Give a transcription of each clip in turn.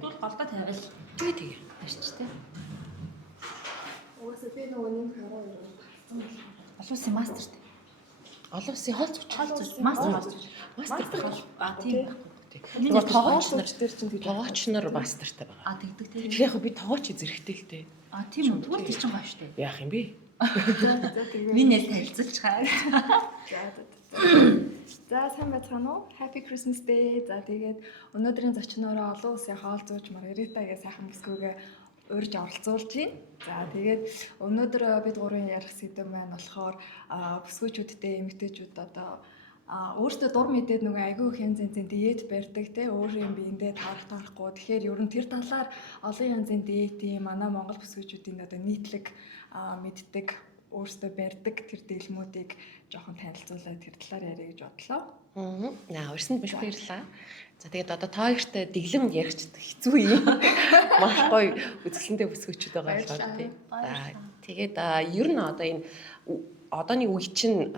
бол голдоо тавиал. Тэгээ. Ашиж тий. Уусаа би нөгөө нэг хараа юм. Олон улсын мастер тий. Олон улсын хоол зүч. Мастер. Тийм байхгүй. Нөгөө тоогооч нар дээр чинь тэгж тоогооч нар мастертай байгаа. тэгдэг тий. Тэгэхээр яг би тоогооч зэрэгтэй л дээ. Тийм үү. Тэгвэл тэр чинь гоё штэ. Яах юм бэ? Миний нэл танилцуулж хаа. За сайн байцгаана уу? Happy Christmas Day. За тэгээд өнөөдрийн зочноороо олон улсын хоол зууч Маргаритагийн сайхан бүсгүйгээ урьж оролцуулж байна. За тэгээд өнөөдөр бид гурван ярих сэдэв маань болохоор бүсгүйчүүдтэй эмэгтэйчүүд одоо өөртөө дур мэдээд нөгөө айгүй их янз янзын диет барьдаг те өөрийн биендээ таарахгүй. Тэгэхээр ер нь тэр талаар олон янзын диетийн манай Монгол бүсгүйчүүдийн одоо нийтлэг мэддэг өөртөө барьдаг тэр дэлгмүүдийг жоохон танилцуулаад тэр талаар яриа гэж бодлоо. Урьсанд маш баярлалаа. За тэгээд одоо та хоёртой дэглэм ярих хэцүү юм. Маш гоё үзэсгэлэнтэй бүсгүйчүүд байгаа болохоор тий. Тэгээд ер нь одоо энэ одооны үе чинь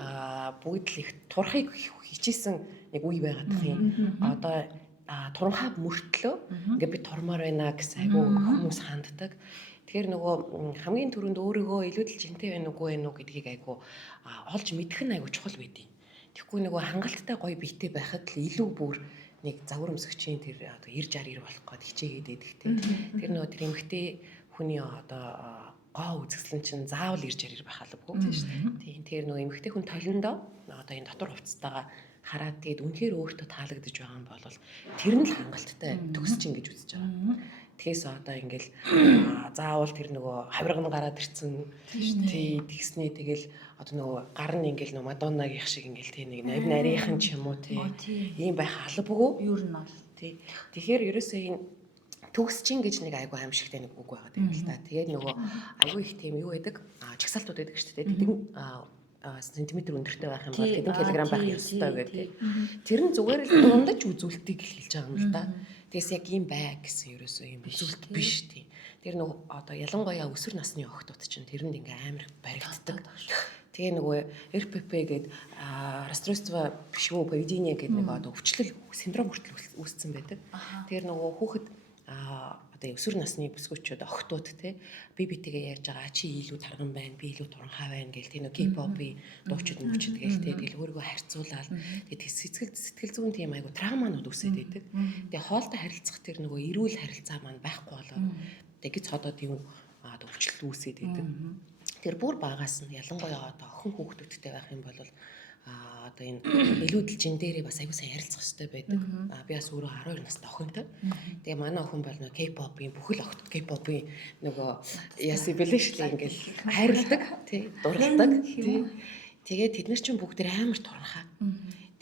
бүгд л их турхыг хичээсэн нэг үе байгаад байгаа юм. Одоо туранхаа мөртлөө ингээд би турмаар байна гэсэн айгүй хүмүүс ханддаг. Тэгэхээр нөгөө хамгийн түрүүнд өөрийгөө илүүдэл жинтэй байна уугүй байна уу гэдгийг айгүй олж мэдэх нь айгүй чухал байдیں۔ Тэгэхгүй нөгөө хангалттай гоё биетэй байхад л илүү бүр нэг загвар өмсгчийн тэр одоо 90-60 болох гээд хичээгээд байдаг те. Тэр нөгөө тэр эмгтэй хүний одоо гоо үзэсгэлэн чинь заавал 90-60 байх албагүй тийм. Тэр нөгөө эмгтэй хүн толиндоо одоо энэ дотор хувцастайгаа хараад тэгээд үнэхээр өөртөө таалагдж байгаа юм бол тэр нь л хангалттай төгсч ин гэж үзэж байгаа. Тэгээс одоо ингээл заавал тэр нөгөө хавирган гараад ирсэн тий тэгснээ тэгэл одоо нөгөө гар нь ингээл нөгөө Мадоннагийн шиг ингээл тий нэг нарийнхан ч юм уу тий ийм байх албагүй Юу нь бол тий. Тэгэхээр ерөөсөө энэ төгсчин гэж нэг айгүй аимшигтай нэг үг байгаа юм л та. Тэгээд нөгөө айгүй их тийм юу байдаг чагсаалтууд байдаг шүү дээ. Тэдэн сантиметр өндөртэй байх юм бол тэдэн килограмм байх ёстой гэдэг. Тэр нь зүгээр л дундаж үзүүлэлтийг хэлж байгаа юм л да. Тэгээс яг ийм бай гэсэн ерөөсөө ийм үзүүлэлт биш тийм. Тэр нөгөө одоо ялангуяа өсвөр насны охтууд чинь тэрэнд ингээ амар баригддаг. Тэгээ нөгөө РПП гэдэг расстройство пищевого поведения гэдэг нэг одоо өвчлөл синдром хүртэл үүссэн байдаг. Тэр нөгөө хүүхэд одоо өсвөр насны бүсгүйчүүд охтууд те би битэйгээ ярьж байгаа чи илүү тарган байна би илүү туранхай байна гэл тийм нэг K-pop-ийн дуучид мөчд гээл те тэгэл өөрийгөө харьцуулаад тэгээд сэтгэл зүйн тийм айгу травманууд үүсээд байдаг. Тэгээд хоолтой харилцах тэр нөгөө эрүүл харилцаа маань байхгүй болоод тэгээд цодод юм өвчлөлт үүсээд байдаг. Тэр бүр багаас нь ялангуяа одоо охин хүүхдүүдтэй байх юм бол одоо энэ илүүдэл жин дээрээ бас аягүй сайн ярилцах хэрэгтэй байдаг. Би бас өөрөө 12 настай охинтой. Тэгээ манай охин бол нөгөө K-pop-ийн бүхэл охтод K-pop-ийн нөгөө яси бэлэш л ингээл хайрладаг, тий, дурладаг, тий. Тэгээ тэд нар чинь бүгд амар туранхаа.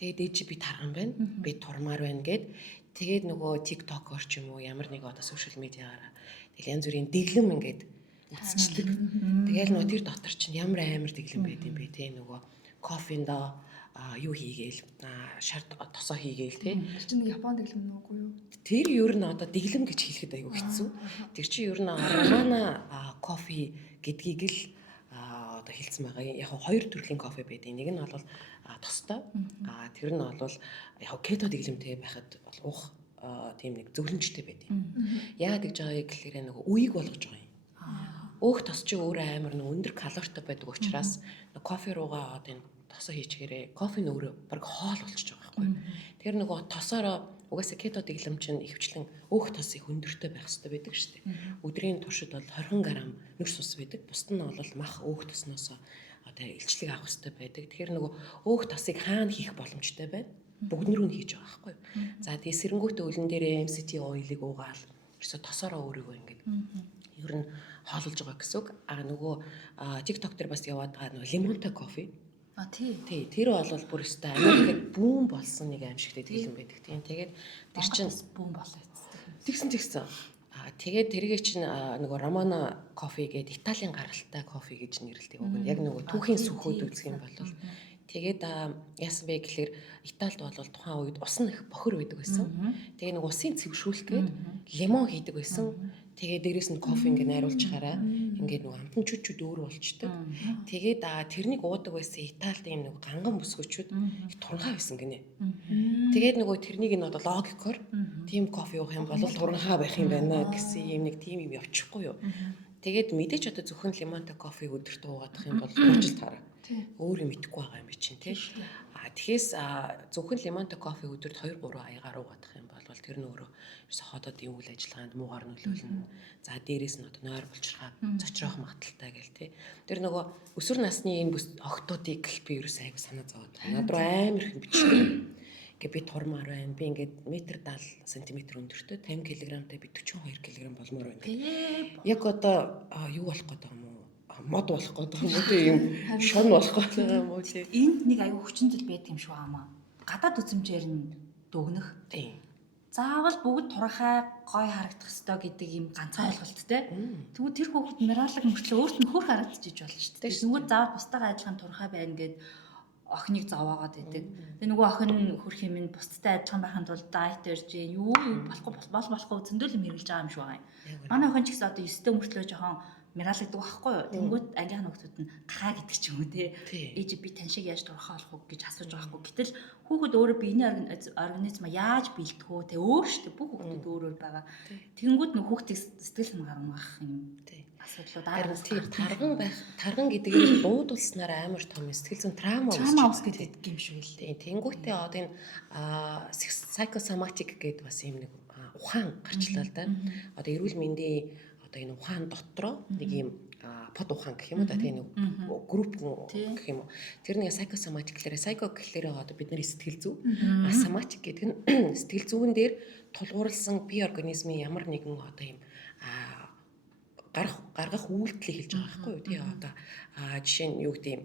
Тэгээ дээж би тарган байна, би турмаар байна гэд тэгээд нөгөө TikTok-оор ч юм уу ямар нэг одоо сошиал медиагаараа тэгэл янз бүрийн дэглэм ингээд үзчихдэг. Тэгээл нөгөө тэр дотор чинь ямар амар дэглэм байд юм бэ, тий, нөгөө кофендоо юу хийгээл шар тосоо хийгээл тий. Тэр чинь Японд дэглэм нүггүй юу? Тэр ер нь одоо дэглэм гэж хэлэхэд аюу хэцүү. Тэр чинь ер нь романа кофе гэдгийг л одоо хэлсэн байгаа. Яг хоёр төрлийн кофе байдаг. Нэг нь бол тостой. Тэр нь бол яг кето дэглэмтэй байхад уух тийм нэг зөвлөмжтэй байдаг. Яагаад гэж байгаа гэхээр нөгөө үеийг болгож байгаа юм. Өөх тос чи өөрөө амар нэг өндөр калоритой байдаг учраас кофе руугаа одоо энэ тосоо хийчихээрээ кофе нь өөрөө баг хоол болчихж байгаа байхгүй. Тэр нөгөө тосоороо угаасаа кето дэглэм чинь ихвчлэн өөх тос их өндөртэй байх хэрэгтэй байдаг шүү дээ. Өдрийн туршид бол 20 г нүрс ус байдаг. Бусд нь бол мах өөх тосноос одоо илчлэг авах хэрэгтэй байдаг. Тэгэхээр нөгөө өөх тосыг хаана хийх боломжтой байна? Бүгд нөрөө хийж байгаа байхгүй. За тэгээ сэрэнгүүтээ өлөн дээрээ MCT оилыг уугаал. Ерөөсө тосоороо өөрийгөө ингээд ер нь хаалж байгаа гэсэн үг. Нөгөө TikTok дээр бас яваад байгаа нөгөө лимонтой кофе. Тий. Тэр бол бүр өстой Америкт бүүн болсон нэг аимшигтэй дэглэм байдаг. Тийм. Тэгээд тэр чинь бүүн болоо. Тэгсэн. Тэгээд тэргээ чинь нөгөө Романо кофе гэдэг Италийн гаралтай кофе гэж нэрлэдэг үг. Яг нөгөө түүхийн сүхүүд үзэх юм бол тэгээд яасан бэ гэхээр Италид бол тухайн үед ус нь их бохор байдаг байсан. Тэгээ нэг усын цэвэршүүлэлгээд лимон хийдэг байсан. Тэгээ дээрэс нь кофе ингээ найруулж хараа. Ингээ нөгөө амтан чүчүүд өөр болчдөг. Тэгээд тэрнийг уудаг байсан Италид ийм нөгөө ганган бүсгүүчүүд их турхаа байсан гинэ. Тэгээд нөгөө тэрнийг нь одоо логикоор тийм кофе уух юм бол турхаа байх юм байна гэсэн ийм нэг тийм юм явчихгүй юу. Тэгээд мэдээч одоо зөвхөн лимонтой кофе өдөрт уугаадах юм бол хурцлт хараа. Өөр юм идэхгүй байгаа юм би чинь тий. Тэгэхээс зөвхөн лимонтой кофе өдөрт 2-3 аягаар уугаадах юм бол тэр нь өөрөө ерөөсө хотоодын үйл ажиллагаанд муугар нөлөөлнө. За дээрээс нь одоо нойр булчирхаа зочроох магадaltaй гэл тий. Тэр нөгөө өсвөр насны энэ охтуудыг би ерөөсө айгу санаа зовоод байна. Над руу амар их бичдэг. Ингээ би турмаар байна. Би ингээд 1.70 см өндөртөө 50 кг-тай би 42 кг болмоор байна. Яг одоо юу болох гээд байгаа юм уу? Мод болох гээд байгаа юм уу? Тийм шон болох гээд байгаа юм уу? Энд нэг аюу хүчинзэл байдаг юм шүү хамаа. Гадаад үзмжээр нь дүгнэх. Тийм. Заавал бүгд турхай гой харагдах ёстой гэдэг юм ганцхан ойлголттэй. Тэгвэл тэр хүүхэд моралог мөртлөө өөрт нь хөрх харагдчихж болно шүү дээ. Нөгөө заавал бусдаагаа адилхан турхай байна гэд охиныг зовоогоод байдаг. Тэгээ нөгөө охин хөрх юм нь бусдтай адилхан байхын тулд дайет ирж юу болохгүй зөндөл юм хэрэглэж байгаа юм шүү байгаа юм. Манай охин ч гэсэн одоо 9-тэй мөртлөө жоохон моралогдаг байхгүй юу? Тэнгүүт ангийнхаа нөхдөд нь гахаа гэдэг ч юм уу те. Ээж би тань шиг яаж турхаа болох вэ гэж асууж байгаа хгүй. Гэтэл хүүхэд өөрөө биений организма яаж бэлдэх вэ? Тэ өөр шүү дээ. Бүх хүүхдүүд өөр байгаа. Тэнгүүт нөх хүүхдийг сэтгэл хангаар унгах юм. Асуудлууд харин тийм тарган гэдэг нь дуудулснаар амар том сэтгэл зүйн траума үүсгэж байдаг юм шиг л. Тийм. Тэнгүүтээ одоо энэ psychosomatic гэдэг бас юм нэг ухаан гарчлаа л да. Одоо эрүүл мэндийн одоо энэ ухаан дотроо нэг юм под ухаан гэх юм уу да тийм нэг групп гэх юм уу. Тэр нэг psychosomatic гэхээр psycho гэхээр одоо бидний сэтгэл зүй, somatic гэдэг нь сэтгэл зүйн дээр тулгуурласан бие организмын ямар нэгэн одоо юм гаргах үйлдэлийг хэлж байгаа байхгүй юу тий одоо жишээ нь юу гэдэг юм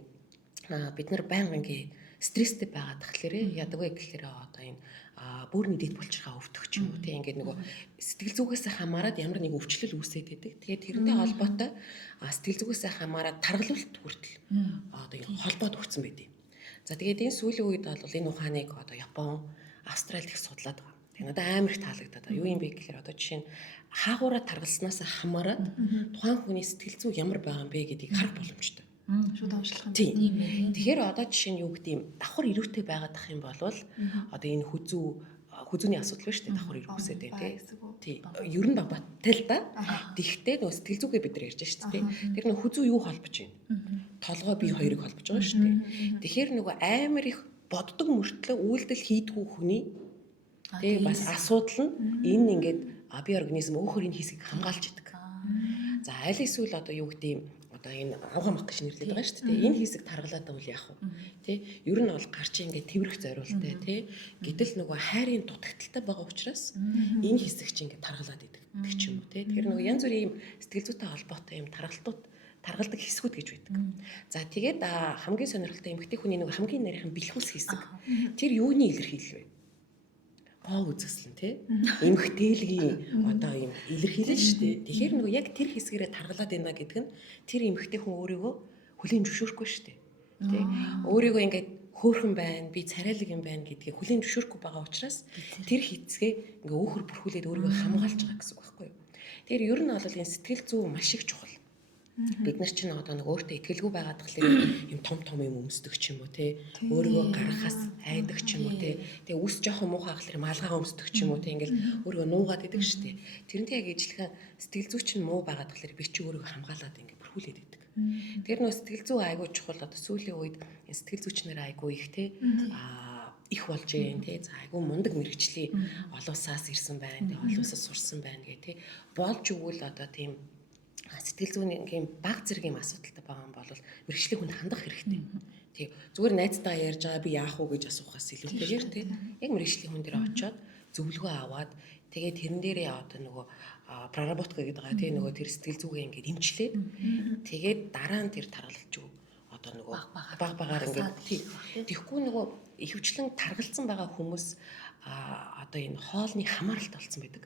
бид нар байнгын стресстэй байгаад тахлаарэ яадаг вэ гэхээр одоо энэ бүрний дэд булчирхаа өвдөх ч юм уу тий ингээд нөгөө сэтгэл зүгээс хамаарат ямар нэг өвчлөл үүсээд байдаг. Тэгээд тэрнтэй холбоотой сэтгэл зүгээс хамаарат таргалуулт хүртэл одоо энэ холбоод өгсөн байдیں۔ За тэгээд энэ сүүлийн үед бол энэ ухааныг одоо Япон, Австралид их судлаад байгаа. Тэгээ надад амар их таалагдаад байгаа. Юу юм бэ гэхээр одоо жишээ нь хаагаараа таргалснаас хамаарат тухайн хүний сэтгэл зүй ямар байгаа юм бэ гэдгийг харах боломжтой. Шууд онцлох юм. Тийм. Тэгэхээр одоо жишээ нь юу гэдэг юм давхар ирүүтэй байгаад ах юм бол одоо энэ хүзүүний асуудал байна шүү дээ давхар ирүү үсээд байна тий. Ер нь бабатай л да. Тэгтээ нөгөө сэтгэл зүгээ бид нар ярьж шүү дээ. Тэр нөгөө хүзүү юу холбож байна? Толгой бие хоёрыг холбож байгаа шүү дээ. Тэгэхээр нөгөө амар их боддог мөртлөө үйлдэл хийдгүү хүний тэгээ бас асуудал нь энэ ингээд бие организм өөрөөр энэ хэсгийг хамгаалж идэг. За аль эсвэл одоо юу гэдэг юм одоо энэ авгаа мах гэж нэрлэдэг байгаа шүү дээ. Энэ хэсэг таргалаад байвал яах вэ? Тэ? Ер нь бол гарч ингээд тэрвэрх зориултай тий. Гэтэл нөгөө хайрын дутагдaltaй байгаа учраас энэ хэсэг чинь ингээд таргалаад идэг ч юм уу тий. Тэгэхээр нөгөө янз бүрийн юм сэтгэл зүйтэй холбоотой юм таргалдаг хэсгүүд гэж байдаг. За тэгээд хамгийн сонирхолтой эмэгтэй хүний нөгөө хамгийн нарийнхан бэлхүүс хэсэг. Тэр юуны илэрхийлэл вэ? Гоо үзэсгэлэн тий. Эмэгтэйлгийн одоо юм илэрхийлэл шүү дээ. Тэгэхээр нөгөө яг тэр хэсгээрээ таргалаад байна гэдэг нь тэр эмэгтэй хүн өөрийгөө хүлээн зөвшөөрөхгүй шүү дээ. Тий. Өөрийгөө ингээд хөөхөн байна, би царайлаг юм байна гэдгийг хүлээн зөвшөөрөхгүй байгаа учраас тэр хэсгээ ингээ өөхөр бүрхүүлээд өөрийгөө хамгаалж байгаа гэсэн үг байхгүй юу. Тэгэхээр ер нь бол энэ сэтгэл зүй маш их чухал. Бид нар чинь одоо нэг өөртөө итгэлгүй байгаад тахлаар юм том юм өмсдөг ч юм уу те өөрийгөө гаргахаас айдаг ч юм уу те тэгээ үс жоохон муухай хахлаар малгайгаа өмсдөг ч юм уу те ингээл өөрийгөө нуугаад идэг штэ тэрнтэй яг ижилхэн сэтгэл зүй чинь муу байгаад тахлаар би чи өөрийгөө хамгаалаад ингээ бүрхүүлээд идэг. Тэр нөө сэтгэл зүй айгуу чухал одоо сүүлийн үед сэтгэл зүйчнэр айгуу их те их болж байна те за айгуу мундаг мэрэгчлийн олоосаас ирсэн байна те олоосаас сурсан байна гэ те болж өгвөл одоо тийм сэтгэл зүйн баг зэрэг юм асуудалтай байгаа юм бол мэрэгчлийн хүнд хандах хэрэгтэй. Тий. Зүгээр найзтайгаа ярьж байгаа би яах вэ гэж асуухаас илүүтэйгээр тий. Яг мэрэгчлийн хүн дээр очиод зөвлөгөө аваад тэгээд тэрэн дээрээ одоо нөгөө проработка гэдэг байгаа тий нөгөө тэр сэтгэл зүгээ ингээд имчлээ. Тэгээд дараа нь тэр таргалж өг одоо нөгөө баг багаар ингээд тий. Тэгэхгүй нөгөө ихэвчлэн таргалцсан байгаа хүмүүс одоо энэ хоолны хамааралт болсон байдаг.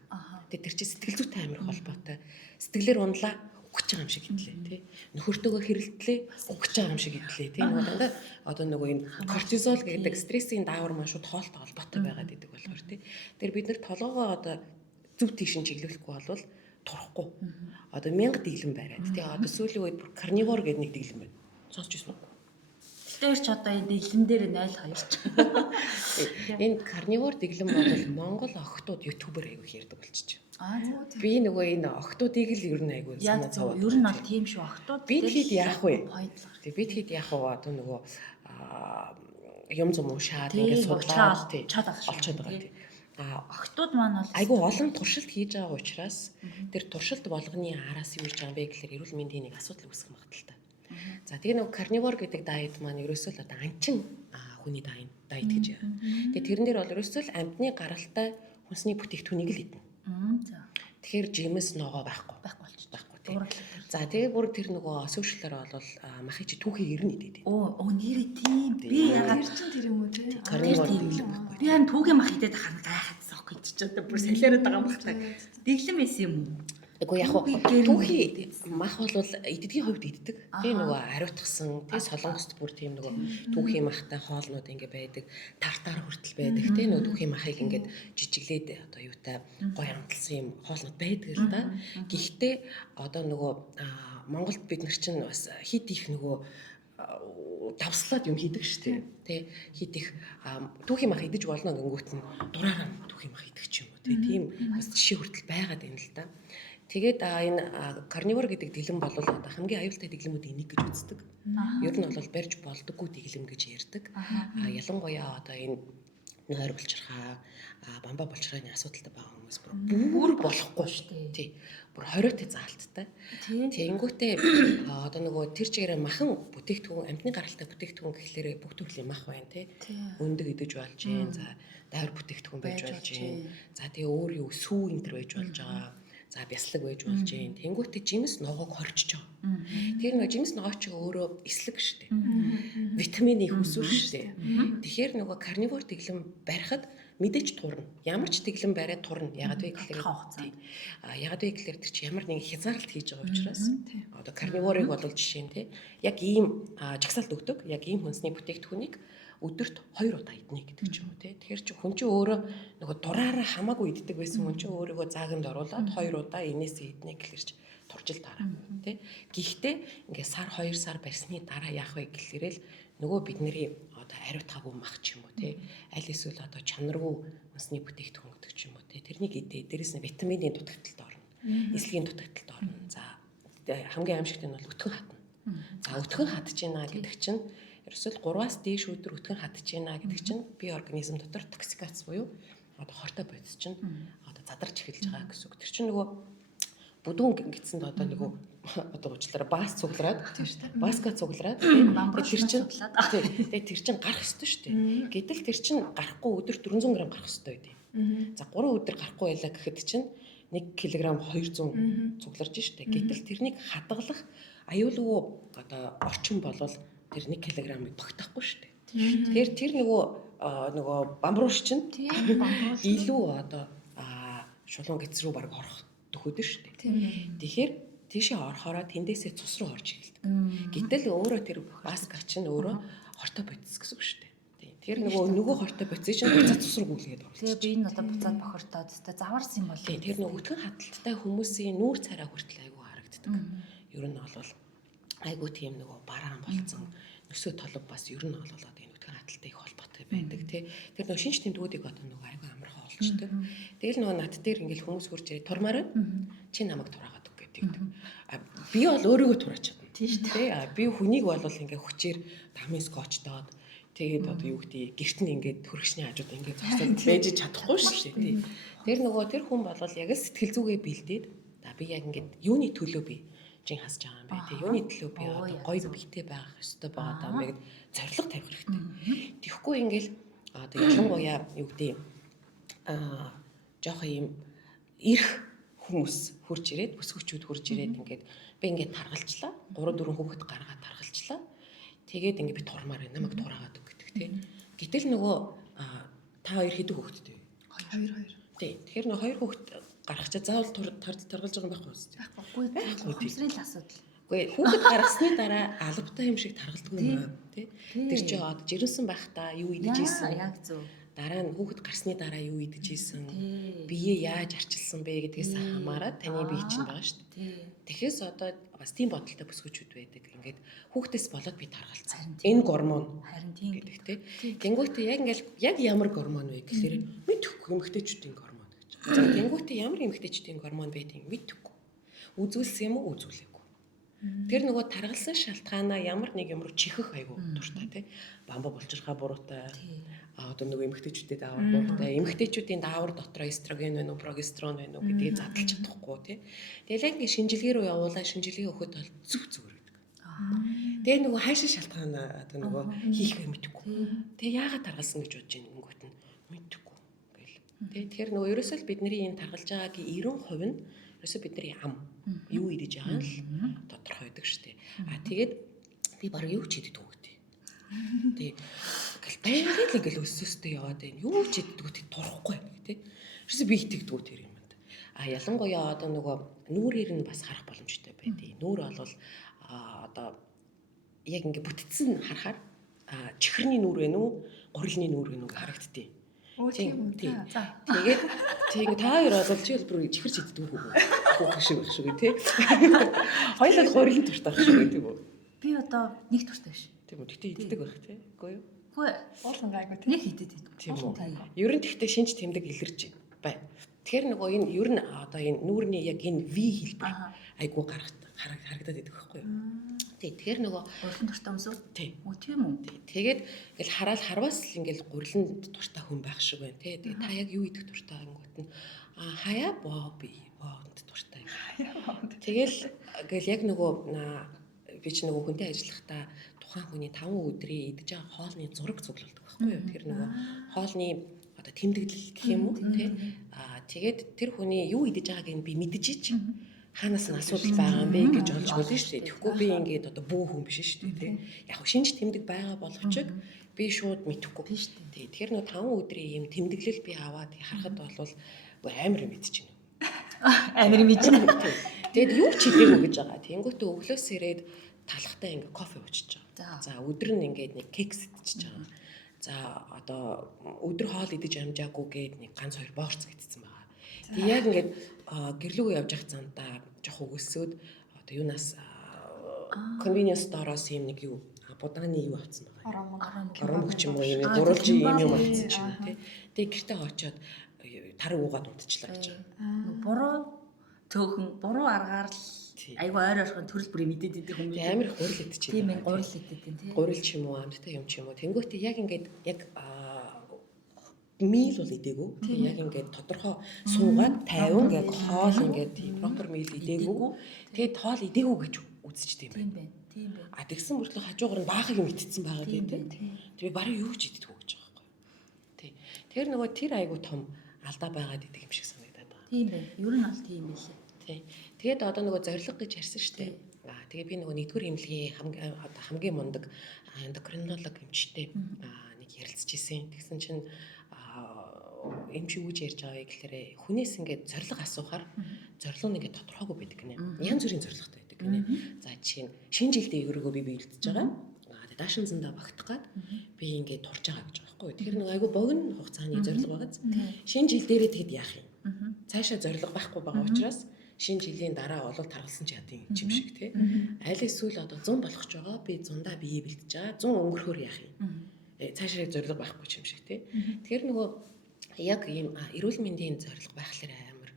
Тэгээд тэр чинь сэтгэл зүйтэй амир холбоотой. Сэтгэлээр унлаа өгч байгаа юм шиг хэдлээ тий. Нөхөртөөгөө хэрэлдлээ өгч байгаа юм шиг хэдлээ тий. Нөгөө дандаа одоо нөгөө энэ кортизол гэдэг стрессийн даавар маань шууд хоолтой холбоотой байгаад идэг болохоор тий. Тэр бид нар толгоогоо одоо зөв тийш нь чиглүүлэхгүй болвол турахгүй. Одоо 1000 дэглэм бариад тий одоо сүүлийн үед бүр карнивор гэдэг нэг дэглэм байна. Сонсч ирсэн үү? Тэр ч одоо энэ дэглэм дээр 0-2 ч. Энэ карнивор дэглэм бол Монгол охтууд ютубер аягүй ярьдаг болчих. Би нөгөө энэ охтуудыг л ер нь аягүй санаа зовоод. Ер нь бол тийм шүү охтууд. Бид хэд яах вэ? Пойнтлах. Бид хэд яах вэ? Одоо нөгөө юм зам уушаад ингээд судлаад тий олцоод байгаа тий. Охтууд маань бол айгүй олон туршилт хийж байгаа учраас тэр туршилт болгоны араас юу хийж байгаа юм бэ гэхээр эрүүл мэндийн нэг асуудал үүсэх магадaltaй. За тэгээ нөгөө карнивор гэдэг дайет маань ерөөсөө л одоо анчин хүний дайет гэж байгаа. Тэгээ тэрэн дээр бол ерөөсөө л амьтны гаралтай хүнсний бүтээгдэхүүнийг л идэнэ. За. Тэгэхээр жимс ногоо байхгүй тий. За тэгээ бүр тэр нөгөө сошиалаар бол махыг чи түүхийг ирнэ идэв. Оо нэрээ тийм. Би ягаад тэр юм уу те? карнивор дэглэм байхгүй. би хан түүхийн мах идээд хана гайхацсан охин ч одоо бүр солиороод байгаа юм байна. Дэглэм байсан юм уу? Үгүй яг түүхий мах бол эддгийн хувьд иддэг. Тэгээ нөгөө ариутгсан, тэгээ солонгост бүр тийм нөгөө түүхийн махтай хоолнууд ингээ байдаг, тартаар хүртэл байдаг. Тэгээ нөгөө түүхийн махыг ингээд жижиглээд одоо юутай гоё амталсан юм хоолнууд байдаг л да. Гэхдээ одоо нөгөө Монголд бид нар чинь бас хит их нөгөө давслаад юм хийдэг шүү дээ. Тэ хит их түүхийн мах идэж болно гингүүт нь дураараа түүхийн мах идэг ч юм уу. Тэ тийм бас жишээ хүртэл байгаад байна л да. Тэгээд энэ карнивор гэдэг дэглэм бол одоо хамгийн аюултай дэглэмүүдийн нэг гэж үздэг. Ер нь бол барьж болдоггүй дэглэм гэж ярьдаг. Ялангуяа одоо энэ нойр булчирхаа, бамба булчирхааны асуудалтай байгаа хүмүүс бүр болохгүй шүү дээ. Тий. Бүр хориотой заалттай. Тэгэнгүүтээ одоо нөгөө тэр чигээр махан бүтээгдэхүүн, амьтны гаралтай бүтээгдэхүүн гэхлээрээ бүх төрлийн мах байна тий. Өндөг идэж болж гин, за дайр бүтээгдэхүүн байж болж гин. За тэгээ өөр юу сүү энтер байж болж байгаа. За бяслаг байж болж гин. Тэнгүүтээ жимс ногоог хорчиж байгаа. Тэр нөгөө жимс ногоо чи өөрөө эслэг шүү дээ. Витамин их хүсвэр шүү дээ. Тэгэхээр нөгөө карнивор дэглэм барихад мэдээж турна. Ямар ч дэглэм бариад турна. Ягаад вэ гэхээр ягаад вэ гэхээр тэр чи ямар нэгэн хязгаарлалт хийж байгаа учраас одоо карниворыг бол жишээ нь тий яг ийм жагсаалт өгдөг. Яг ийм хүнсний бүтээгдэхүүнийг өдөрт 2 удаа иднэ гэдэг ч юм уу тий. Тэгэхээр чи хүн чинь өөрөө нөгөө дураараа хамаагүй иддэг байсан хүн чинь өөрийгөө зааганд оруулаад 2 удаа энээсээ иднэ гэхэлэр чи туржил дараа тий. Гэхдээ ингээ сар 2 сар барьсны дараа яах вэ гэхлээрэл нөгөө бидний одоо ариутгаагүй мах ч юм уу тий. Аль эсвэл одоо чанаргүй хүнсний бүтээгдэхүүн гэдэг ч юм уу тий. Тэрнийг идээ. Дээрээс нь витамины дутагдaltaд орно. Эслэгийн дутагдaltaд орно. За хамгийн аимшигтай нь бол өтгөн хатна. За өтгөн хатж гинэ гэдэг чинь ерөөсөл 3-аас дээш өдөр өтгөн хатж гинэ гэдэг чинь бие организм дотор токсикац буюу одоо хортой бодис чинь одоо задарч эхэлж байгаа гэсэн үг. Тэр чинь нөгөө бүдүүн гисэнд одоо нөгөө одоо уучлаарай баас цуглараад баска цуглараад тэр чинь тэгээ тэр чинь гарах ёстой шүү дээ. Гэтэл тэр чинь гарахгүй өдөр 400 г гарах ёстой байдیں۔ За 3 өдөр гарахгүй байлаа гэхэд чинь 1 кг 200 цугларж штэ. Гэтэл тэрнийг хадгалах аюулгүй одоо орчин болвол тэр 1 кг-ыг багтаахгүй штэ. Тэгэхээр тэр нөгөө бамбууш чинь илүү одоо шулуун гэц рүү баг орох төхөд штэ. Тэгэхээр тийшээ орохороо тэндээсээ цус руу орж эхэлдэг. Гэтэл өөрөө тэр баска чинь өөрөө хортой бодис гэсэн үг штэ. Тэр нөгөө хортой бодис чинь буцаад цус руу гүйлгээд оруулчих. Тэгээ би энэ одоо буцаад бохордоод тэ заварсан юм бол тэр нөгөө өтгөн хадталтай хүмүүсийн нүүр царай хүртэл айгүй харагддаг. Ер нь бол айгүй тийм нөгөө бараан болцсон өсөө толб бас ер нь бол одоо энэ өтгөн хадталтай их холбоотой байдаг тий. Тэр нөгөө шинж тэмдгүүдийг одоо нөгөө айгүй амархан олчдаг. Тэгэл нөгөө над дээр ингээл хүмүүс хурж ирээ турмаар чи намайг тураагаад үг гэдэг. Би бол өөрийгөө тураач чадна. Тий шүү дээ. Би хүнийг бол ингээ хүчээр дамын скотчдоод тэгээд одоо юу гэдэг гэрт нь ингээд хөргөчний хажууд ингээд зогсоод байж чадахгүй шүү дээ. Тэр нөгөө тэр хүн бол яг л сэтгэл зүгээ бэлдээд би яг ингээд юуны төлөө би жин хасж байгаа юм бэ те юуны төлөө би одоо гоё бийтэй байх ёстой байгаа даа мэгд зориг тавих хэрэгтэй. Тэгэхгүй ингээл одоо ялангуяа юу гэдэг жоох юм ирэх хүмүүс хурж ирээд бүсгүүчүүд хурж ирээд ингээд би ингээд таргалчлаа 3-4 хүүхэд гаргаад таргалчлаа. Тэгээд ингээд би турмаар байна намайг тураагаад үг гэдэг те. Гэтэл нөгөө та хоёр хэдэн хүүхэдтэй вэ? 2. Тий. Тэгэхээр нөгөө 2 хүүхэд гарах чаа заавал таргалж байгаа юм байхгүй үү? Байхгүй. Хүнсрийн л асуудал. Үгүй хүүхэд гаргасны дараа албатай юм шиг таргалдгүй юм тий. Тэр чинь жирэмсэн байхдаа юу идэж ийсэн яг зөв. дараа нь хүүхэд гарсны дараа юу идэж ийсэн, биеэ яаж арчилсан бэ гэдгээс хамаарат таны бие чинь байгаа шүү дээ. Тэгэхээр одоо бас тийм бодолтой бүсгүүчүүд байдаг. Ингээд хүүхдээс болоод би таргалцсан. Энэ гормон харин тийм гэдэг тий. Тэнгүүтээ яг ингээл яг ямар гормон вэ гэхээр мэдэхгүй эмэгтэйчүүдийн гормон гэж. За тэнгүүтээ ямар эмэгтэйчүүдийн гормон байдгийг мэдэхгүй. Үзүүлсэн юм уу үзүүлээгүй. Тэр нөгөө таргалсан шалтгаанаа ямар нэг юм руу чихэх айгу дуртай тий. Бамба булчирхаа буруутай. Одоо нөгөө эмэгтэйчүүдэд даавар буруутай. Эмэгтэйчүүдийн даавар дотор эстроген вэ үү, прогестерон вэ үү гэдгийг задлж чадахгүй тий. Тэгэл яг ингэ шинжилгээ рүү явуулаа, шинжилгээ өгөхөд бол зүг гэдэг. Тэгээ нөгөө хайшаа шалтгаан одоо нөгөө хийхээ мэдэхгүй. Тэгээ яагаад таргалсан гэж бодож ийн өнгөт нь мэдэхгүй гэл. Тэгэхээр нөгөө ерөөсөө бидний энэ таргалж байгаагийн 90% нь ерөөсөө бидний ам юу идэж байгаа л тодорхой байдаг шүү дээ. Тэгээд би баг юу ч хийдэг үгтэй. Тэгээ байгаад л ингээл өссөстэй яваад байна. Юу ч хийдэг үгтэй турахгүй тий. Ерөөсөө би итгэдэг тэр юм байна. Ялангуяа одоо нөгөө нүрээр нь бас харах боломжтой байдیں۔ Нүур бол одоо яг ингээ бүтцэн харахаар чихэрний нүур вэ үү, гурилны нүур вэ үү харагдтыг. Тийм. Тэгээд та хоёр бол чи бүр чихэр чиддэг хүү шиг байх шүү тий. Хоёулаа гурилын туртай байх шүү гэдэг үү. Би одоо нэг туртай биш. Тийм үү. Тэгтээ иддэг байх тий. Үгүй юу? Үгүй. Уулан гайгүй тий. Нэг хидэд идэв. Тийм үү. Ер нь тэгтээ шинж тэмдэг илэрч байна. Тэгэхээр нөгөө энэ ер нь одоо энэ нүүрний яг энэ V хэлбэр айгуу харагдаад байдаг байхгүй юу? Тэгэхээр нөгөө гурилын туртай хүмүүс үү? Тийм. Үгүй тийм үү? Тэгээд ингээл харвас л ингээл гуриланд туртай хүн байх шиг байна тий. Тэгээд та яг юу идэх туртай ангууд нь хаяа би боонд туртай. Тэгэл яг нөгөө би ч нөгөө хүнтэй ажиллахдаа тухайн хүний 5 өдрийн идэж байгаа хоолны зураг цуглуулдаг байхгүй юу? Тэр нөгөө хоолны одоо тэмдэглэл гэх юм уу тий. Тэгээд тэр хүний юу идэж байгааг нь би мэдэж ич хаанаас нь асуудал байгаа юм бэ гэж олж болно шүү дээ. Тэгэхгүй би ингээд одоо бүү хүн биш шүү дээ тий. Яг шинж тэмдэг байгаа боловч би шууд мэдэхгүй биш шүү дээ. Тэгэхээр нөгөө 5 өдрийн юм тэмдэглэл би аваад харахад бол амар мэдчихэв. Амар мэдчихэв. Тэгээд юу ч хийдэггүй гэж байгаа. Тэнгүүтээ өглөөс ирээд талхтай ингээд кофе уучиж байгаа. За өдөр нь ингээд нэг кекс идчихэж байгаа. За одоо өдөр хоол идэж амжаагүй гээд нэг ганц хоёр борц гэтсэн байгаа. Тэг яг ингээд гэрлүүгөө явж явах цаантаа жоох өгөөсөөд одоо юунаас convenience store-оос юм нэг юу будааны юу авсан байгаа. Орон ч юм уу юм гурвалжин юм авсан ч юм тий. Тэг гэртээ очиод тар уугаад унтчихлаа гэж байгаа. Буруу төөхөн буруу аргаар л айгу ойр орхон төрөл бүрийн мэдээд идэг хүмүүс. Амар их гурил идчихээ. Тийм ээ гурил идэв тийм. Гурил ч юм уу амттай юм ч юм уу. Тэнгүүтээ яг ингээд яг мил бол идээгүй. Яг ингээд тодорхой суугаад 50 ингээд хоол ингээд proper meal идээгүй. Тэгээд хоол идээгүй гэж үзчихдэг юм байна. Тийм байна. Тэгсэн мөртлөө хажуугаар нь баахыг юм итцсэн байгаа гэдэг. Тэгээ барыг юу ч иддэг гэж байгаа байхгүй. Тий. Тэр нөгөө тэр айгу том алдаа байгаад идэг юм шиг санагдаад байгаа. Тийм байна. Ер нь бол тийм байлээ. Тий. Тэгээд одоо нөгөө зориг гэж ярьсан шүү дээ. Тэгээ би нөгөө нэгдүгээр эмнэлгийн хамгийн мундаг эндокринолог эмчтэй нэг ярилцж ирсэн. Тэгсэн чинь эмч юу гэж ярьж байгаа вэ гэхээр хүнээс ингээд зориг асуухаар зориг нь ингээд тодорхойгүй байдаг гинэ. Янз бүрийн зоригтой байдаг гинэ. За жишээ нь шинэ жилдээ өөрийгөө би биелдэж байгаа. Тэгээд даашин зандаа багтах гад би ингээд турж байгаа гэж байгаа байхгүй. Тэгэхээр нэг айгүй богино хугацааны зориг байгааз. Шинэ жил дээрээ тэгэд яах юм? Цаашаа зориг байхгүй байгаа учраас шинэ жилийн дараа олол таргалсан ч ядын юм шиг тий. Аль эсвэл одоо 100 болох ч байгаа би 100-аа бие бэлдэж байгаа. 100 өнгөрөхөөр яах юм? Цаашаа зориг байхгүй ч юм шиг тий. Тэгэхээр нөгөө яг ийм эрүүл мэндийн зориг байхлаар амар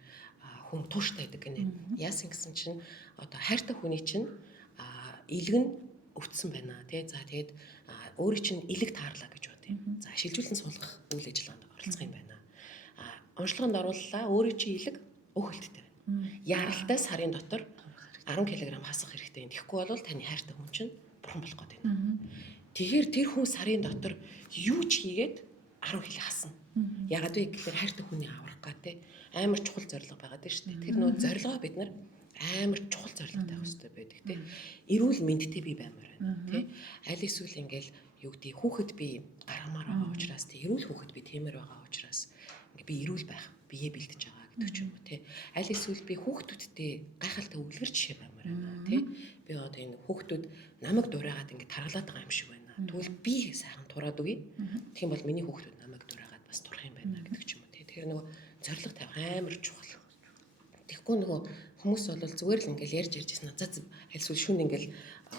хүн тууштай байдаг гинэ. Яасан гэсэн чинь одоо хайртай хүний чинь илэг нь өвдсөн байна тий. За тэгээд өөрийн чинь илэг таарлаа гэж бодъё. За шилжүүлэн суулгах үйл ажиллагаанд оролцох юм байна. Онцлогонд орууллаа өөрийн чинь илэг өөхөлттэй. Яралтай сарын дотор 10 кг хасах хэрэгтэй. Тэгэхгүй бол таны хайртай хүн чинь бурхан болох гээд байна. Тэгэхээр тэр хүн сарын дотор юу ч хийгээд 10 кг хасна. Ягаад вэ гэхээр хайртай хүний аврах гэдэг амар чухал зорилго байгаад байна шүү дээ. Тэр нөө зорилгоо бид нар амар чухал зорилготой байх хэрэгтэй байдаг тий. Эрүүл мэндтэй бий баймаар байна тий. Аль эсвэл ингээл юу гэдэг хүүхэд би гаргамаар байгаа учраас тий эрүүл хүүхэд би тиймэр байгаа учраас ингээ би эрүүл байх бие бэлдэж байгаа гэдэг ч юм уу тий. Аль эсвэл би хүүхдүүдтэй гайхалтай өвлгөр жишээ баймаар байна тий. Би одоо энэ хүүхдүүд намайг дураагаад ингээ таргалаад байгаа юм шиг байна. Тэгвэл би сайхан тураад үгүй. Тэгэх юм бол миний хүүхдүүд намайг дураагаад бас турах юм байна гэдэг ч юм уу тий. Тэгэхээр нөгөө зориг тавих амар чухал. Тэгэхгүй нөгөө хүмүүс бол зүгээр л ингээл ярьж ирсэн за аль шүүнд ингээл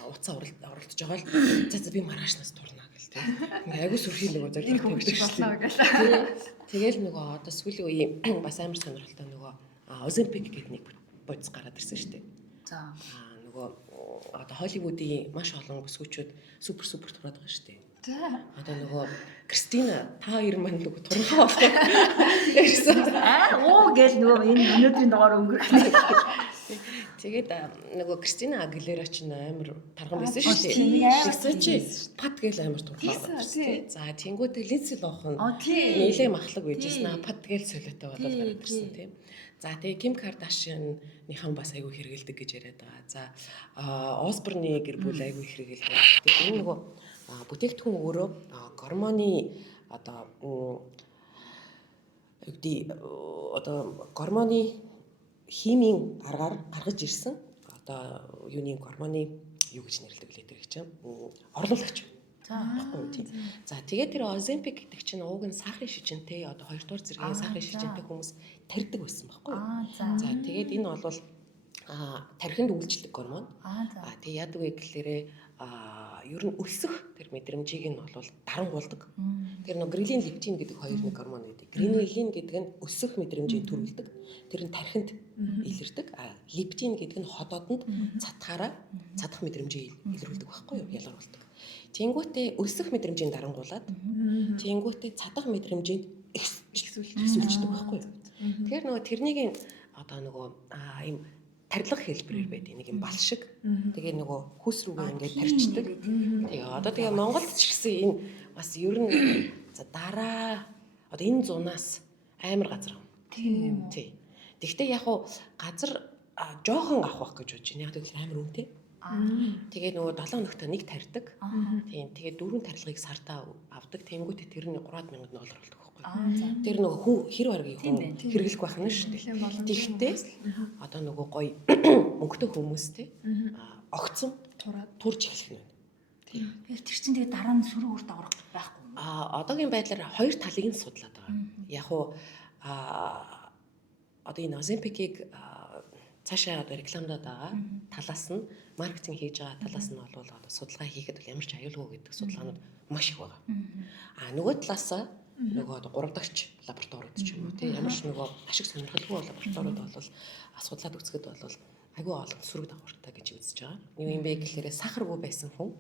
уцаа уралдаж байгаа л за би маргаашнаас турна гэл тий. Ингээ айгуу сүрхий нөгөө зориг тавьдаг шүү дээ. Тэгэл нөгөө одоо сүүлийн үеийн бас амар сонирхолтой нөгөө Ozempic гэдэг нэг бодис гараад ирсэн шүү дээ. За. Нөгөө одоо Холливуудын маш олон бүсгүүчүүд супер тураад байгаа шүү дээ. Одоо нөгөө Кристина та хоёр маань нөгөө турхаа болох гэсэн. Оо гэл нөгөө энэ өнөөдрийн дугаар өнгөрөх. Тэгээд нөгөө Кристина Агилера ч амар тарган байсан шүү дээ. Тэгсэн чи пад гэл амар турхаа болсон. За тэнгуүтэй Линси Лохан нэлээ махлаг байжсэн аа пад гэл солиотой болоод гараад ирсэн тийм. За тэгээ Ким Кардашианыхан бас айгүй хэрэгэлдэг гэж яриад байгаа. За Осборны гэр бүл айгүй хэрэгэлдэг. Тэгээд энэ нөгөө бүтээгдэхүүн өөрөө гормоны одоо одоо гормоны химийн аргаар гаргаж ирсэн одоо юуны гормоны юу гэж нэрлэдэг лээ тэр чинь орлуулагч. За тэгээд тэр Ozempic гэдэг чинь ууг нь сахарын шижинтэй одоо 2 дугаар зэргийн сахарын шижинтэй хүмүүс тарьдаг байсан байхгүй юу? За тэгээд энэ бол тархинд үйлчлдэг гормон. Тэгээд яадаг вэ гэхлээрэ ер нь өсөх тэр мэдрэмжийг нь бол дарангуулдаг. Тэр нэг грилин лептин гэдэг хоёр нэг гормон байдаг. Грилин гэдэг нь өсөх мэдрэмжийг төрүүлдэг. Тэр нь тархинд илэрдэг. Лептин гэдэг нь ходоодонд цатгаараа цадах мэдрэмжийг илрүүлдэг байхгүй юу? Ялгаруулдаг. Тэнгүүтээ өсөх мэдрэмжийг дарангуулад тэнгүүтээ цадах мэдрэмжийг эсвэлждэг байхгүй юу? Тэгэхээр нөгөө тэрнийг одоо нөгөө ийм тарилга хэлбэрээр байдаг нэг юм бал шиг. Тэгээ нөгөө хүс рүүгээ ингээд тарьчдаг. Тэгээ одоо тэгээ Монголд ч гэсэн энэ бас ер нь за дараа одоо энэ зунаас амар газар авна. Тийм. Тэгвэл яг уу газар жоохон авах гэж бодож байна. Яг тэгвэл амар үнэтэй. Тэгээ нөгөө 7 өнөختөө нэг тарьдаг. Тийм. Тэгээ 4 тарилгыг сартаа авдаг. Тэнгүүтээ тэр нь 3000 доллар болдог. Тэр нөгөө хүн хэр баргийн хүн хэрэглэх байх нь шүү дээ. Тэгтээ одоо нөгөө гоё мөнгөтэй хүмүүстэй огцон турж эхлэх нь байна. Тийм. Тэр чинь тэгээ дараа нь сөрөг үрд аврах байхгүй. Одоогийн байдлаар хоёр талыг нь судлаад байгаа. Яг уу одоо энэ Ozempic-ийг цаашаа одоо рекламадаад байгаа талаас нь маркетинг хийж байгаа талаас нь бол одоо судалгаа хийхэд бол ямар ч аюулгүй гэдэг судалгаанууд маш их байгаа. Нөгөө талаас нөгөө 3 дахьч лабораторид ч юм уу тийм ямар ч нөгөө ашиг сонирхолгүй лабораторид бол асуудлаад үзэхэд бол айгүй олон сөрөг дагавартай гэж үзэж байгаа. Юу юм бэ гэхээр сахаргүй байсан хүн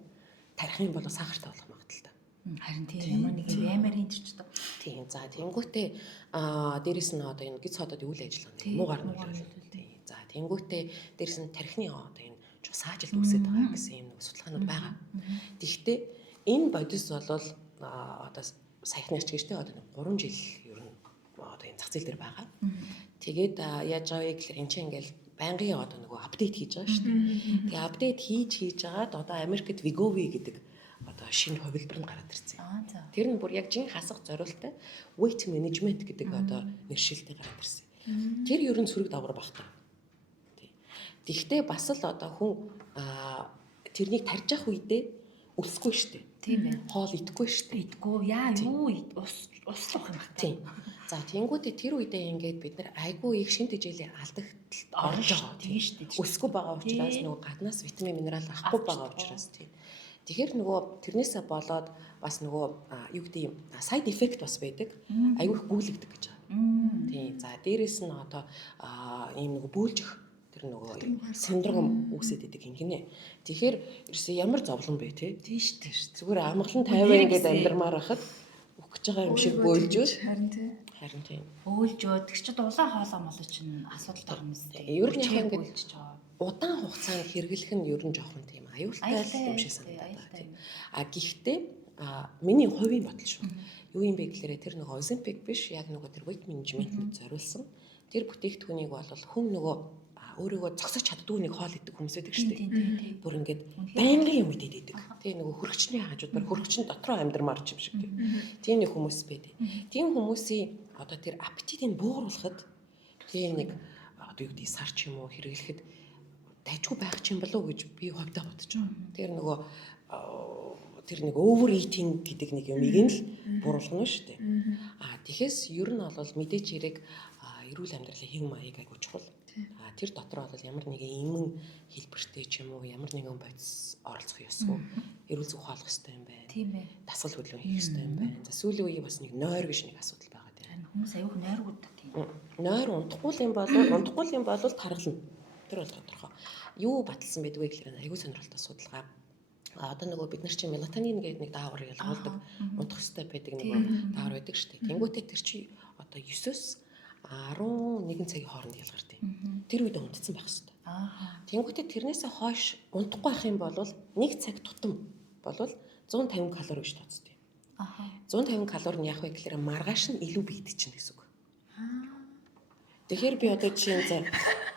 тарих юм бол сахартай болох магадaltaй. Харин тийм ямар нэг амар хийчих та. Тийм. За тэнгүүтээ дээрэс нь одоо энэ гиз хотод үйл ажиллагаа муугар нөлөөлөл тийм. За тэнгүүтээ дээрэс нь тархины одоо энэ саажилт үүсэж байгаа гэсэн юм нэг судалгаанууд байгаа. Тэгэхдээ энэ бодис бол одоо саяхнаач гэж тийм одоо 3 жил ер нь одоо энэ зах зээл дээр байгаа. Тэгээд яаж байгаа вэ гэхээр энэ чинь ингээл байнгын одоо нөгөө апдейт хийж байгаа шүү дээ. Тэгээ апдейт хийж жагаад одоо Америкт Wegovy гэдэг одоо шинэ хувилбар нь гараад ирсэн. Тэр нь бүр яг жин хасах зорилттой weight management гэдэг одоо нэршилтэй гараад ирсэн. Тэр ер нь сөрөг давгар багтаа. Тэгвэл бас л одоо хүн тэрнийг тарьж явах үедээ өсөхгүй шүү дээ. Тийм ээ. Хоол идэхгүй шүү дээ. Идэхгүй яа юу услах юм байна. Тийм. За тэнгуүтээ тэр үедээ ингээд бид нар айгүй их шин тэжээлийн алдагт орж байгаа тийм шүү дээ. Өсөхгүй байгаа учраас нөгөө гаднаас витамин минерал авахгүй байгаа учраас тийм. Тэгэхээр нөгөө тэрнээсээ болоод бас нөгөө юу гэдэг юм side effect бас байдаг. Айгүй их гүйлэгдэг гэж байгаа. Тийм. За дээрэс нь одоо ийм нөгөө бөөлжих тэр нөгөө синдром үүсээд идэг юм гинэ. Тэгэхээр ерөөсөө ямар зовлон бэ те? Тийм шүү дээ. Зүгээр амгалан 50 ингээд амьдрмаар хахад өгч байгаа юм шиг бөөлжөөс. Харин тийм. Бөөлжөө тэг чи улаан хоолоо молоо чинь асуудал гарна үстэй. Ер нь яг ингээд удаан хугацаанд хэрэглэх нь ер нь жоохон тийм аюултай юм шиг санагдаад байна. Гэхдээ миний хувийн бодол шүү. Юу юм бэ гэхээр тэр нөгөө Ozempic биш яг нөгөө тэр weight management-д зориулсан. Тэр бүтээгдэхүүнийг бол хүн нөгөө өөрийгөө зогсож чаддгүй нэг хоол идэг хүмүүс байдаг шүү дээ. Бүр ингээд байнгын юм идээд идэг. Тэгээ нөгөө хөргөчний хажууд бар хөргөчн дотроо амьдрмаар ч юм шиг тийм нэг хүмүүс байдаг. Тийм хүмүүсийн одоо тэр аппетитийг бууруулахад тийм нэг одоо юу гэдэг сар ч юм уу хэрэглэхэд дайггүй байх ч юм болов уу гэж би хувьдаа бодож байгаа. Тэр нөгөө тэр нэг over eating гэдэг нэг юмыг нь л буруулгана шүү дээ. Тэгэхээс ер нь бол мэдээч хэрэг эрүүл амьдралын хэв маяг айгуу чухал. Тэр дотор бол ямар нэгэн эмэн хэлбэртэй ч юм уу, ямар нэгэн бодис оролцох ёсгүй. Эрүүл зүг хаалгах хэрэгтэй юм байна. Тийм ээ. Дасгал хөдөлгөөн хийх хэрэгтэй юм байна. За сүүлийн үеийн бас нэг нойр гэж нэг асуудал байгаа тийм. Хүмүүс аюух нойргууд та тийм. Нойр унтахгүй юм бол таргална. Тэр бол тодорхой. Юу баталсан байдгүй гэхээр аюул сонирхолтой судалгаа. Одоо нөгөө бид нар чинь мелатонин гэдэг нэг даавар ялгуулдаг, унтах хэрэгтэй байдаг нэг даавар байдаг шүү дээ. Тэнгүүтээ тэр чи одоо 9-оос 11 цагийн хооронд ялгардаг. Тэр үед унтцсан байх хэрэгтэй. Тэнгүүтээ тэрнээсээ хойш унтахгүй байх юм бол 1 цаг тутам бол 150 калори гэж тооцдог. 150 калори нь яах вэ гэхээр маргааш нь илүү биедчихнэ гэсэн үг. Тэгэхээр би одоо жишээ нь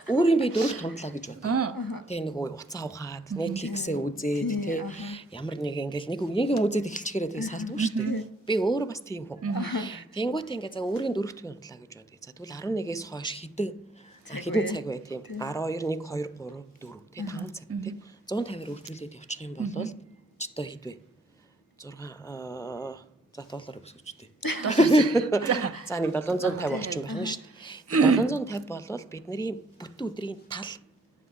өөрийн би 4 тундлаа гэж бодлоо. Тэгээ нөгөө уцаа ухаад, Netflix-ээ үзээд тий ямар нэг ингээл нэг юм үзээд эхэлчихээрээ тэгээ салдгүй шүү дээ. Би өөрөө бас тийм хүн. Тэнгүүтээ ингээ за өөрийн 4 тундлаа гэж бодъё. За тэгвэл 11-ээс хойш хэдэн цаг бай тийм 12, 1, 2, 3, 4 тий 5 цаг тий 150-аар үржүүлээд явчих юм бол ч одоо хэд вэ? 6 за доллар өсгөжтэй. За нэг 750 орчим байна шүү дээ. 750 болвол бидний бүтэн өдрийн тал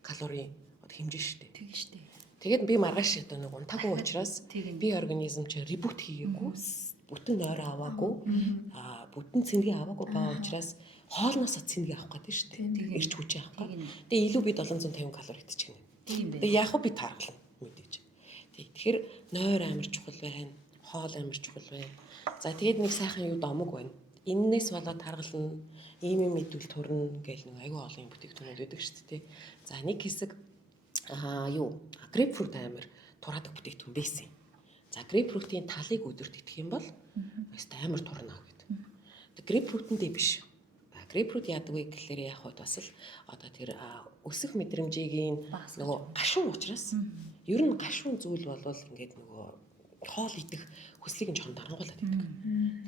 калорийн хэмжээ шүү дээ. Тийм шүү дээ. Тэгээд би маргааш одоо нэг унтаагүй учраас би организм чи ребут хийгээгүй, бүтэн нойроо аваагүй, бүтэн цэнгээ аваагүй байгаа учраас хоолноос цэнгээ авах гэдэг шүү дээ. Ирч хүчээ авах гэдэг. Тэгээ илүү би 750 калори идчихнэ. Тэгээ яг хөө би таргална мэдээж. Тэгэхээр нойр амар чухал байна. Хоол амар чухал байна. За тэгээд нэг сайхан юу домог байна. Иннээс болоод таргална, ийм юм мэдвэл турна гэл нэг аюу олон бүтээгдэхүүнүүд байдаг шүү дээ. За нэг хэсэг грейпфрут амар тураадаг бүтээгдэхүүн байсан. За грейпфрутын талыг өдөрт идэх юм бол өстой амар турна гэдэг. Тэгээд грейпфрутэндээ биш. Грейпфрут яадаг вэ гэхээр яг хот бас л одоо тэр өсөх мэдрэмжийн нөгөө гашуун учраас ер нь гашуун зүйл болвол ингээд нөгөө хоол идэх хүслийг нь жоохон дарангуулад идэг.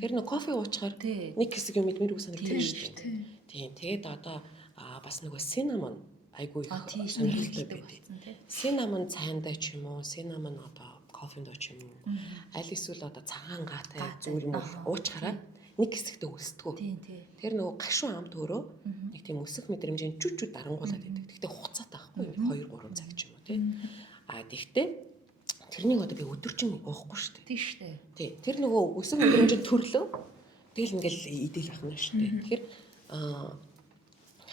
Тэр нэг кофе уучаар нэг хэсэг юм идмээр үгүй санагддаг шүү дээ. Тийм. Тэгээд одоо бас нөгөө cinnamon айгүй сонирхолтой байдаг. Cinnamon цайндаа ч юм уу, cinnamon одоо кофендоо ч юм уу. Аль эсвэл одоо цагаан гаатай зүйл юм уучаараа нэг хэсэгтээ өсдгөө. Тэр нөгөө гашуун амт өөрөө нэг тийм өсөх мэдрэмжийн чүчүүд дарангуулад идэг. Гэхдээ хугацаатай байхгүй нэг 2-3 цаг ч юм уу тий. Тэгтээ тэрнийг одоо би өдөржин уухгүй шүү дээ. Тийм шүү дээ. Тий. Тэр нөгөө өсөх мэдрэмжийн төрлөө тэгэл ингээл идэл ахна шүү дээ. Тэгэхээр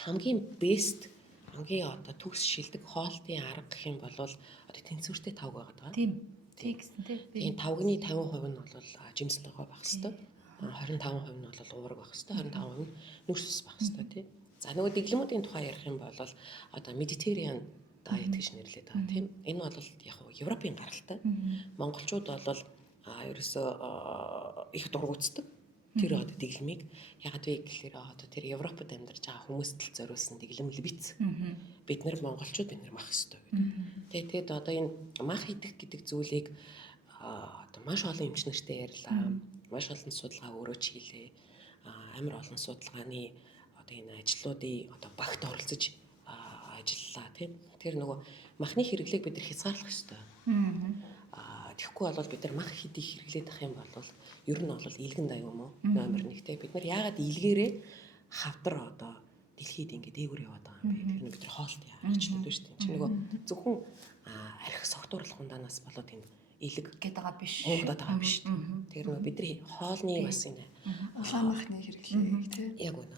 хамгийн best хамгийн одоо төгс шилдэг хоолтын арга гэх юм бол одоо тэнцвэртэй тавг байгаа. Тийм. Тийм гэсэн тий. Тийм тавгны 50% нь бол жимсэлтэй байх хэвээр. 25% нь бол уураг байх хэвээр. 25% нь нүрс ус байх хэвээр тий. За нөгөө дэглэмүүдийн тухай ярих юм бол одоо Mediterranean diet гэж нэрлэдэг байгаа тийм. Энэ бол яг Европын гаралтай. Монголчууд бол ерөөсөө их дургуутдаг. Тэр одоо дэглэмийг ягаад вэ гэхээр одоо тэр Европод амьдарч байгаа хүмүүст л зориулсан дэглэм лбиц. Бид нар монголчууд бид нар мах ёстой гэдэг. Тэгээд одоо энэ мах идэх гэдэг зүйлийг одоо маш олон эмчнэртэй ярьлаа. Маш олон судалгаа өөрөө ч хийлээ. Амар олон судалгааны одоо энэ ажлуудын одоо багт оролцож ажиллалаа тийм. Тэр нөгөө махны хэрэглээг бид нар хязгаарлах ёстой. Тэгэхгүй бол бид нар мах хийдийг хэрэглээд ах юм бол ер нь бол илгэн даа юм уу? Номер 1 те бид нар яагаад илгээрээ хавдар одоо дэлхийд ингэ дээгүүр яваад байгаа юм бэ? Тэр бид нар хоолт яарчдаг шүү дээ. Чи нөгөө зөвхөн арх согтуурлах ундаанаас болоод энэ илэг гээд байгаа биш. Уудаад байгаа биш. Тэр нөгөө бидний хоолны бас энэ улаан махны хэрэглээг тий. Яг үнэ.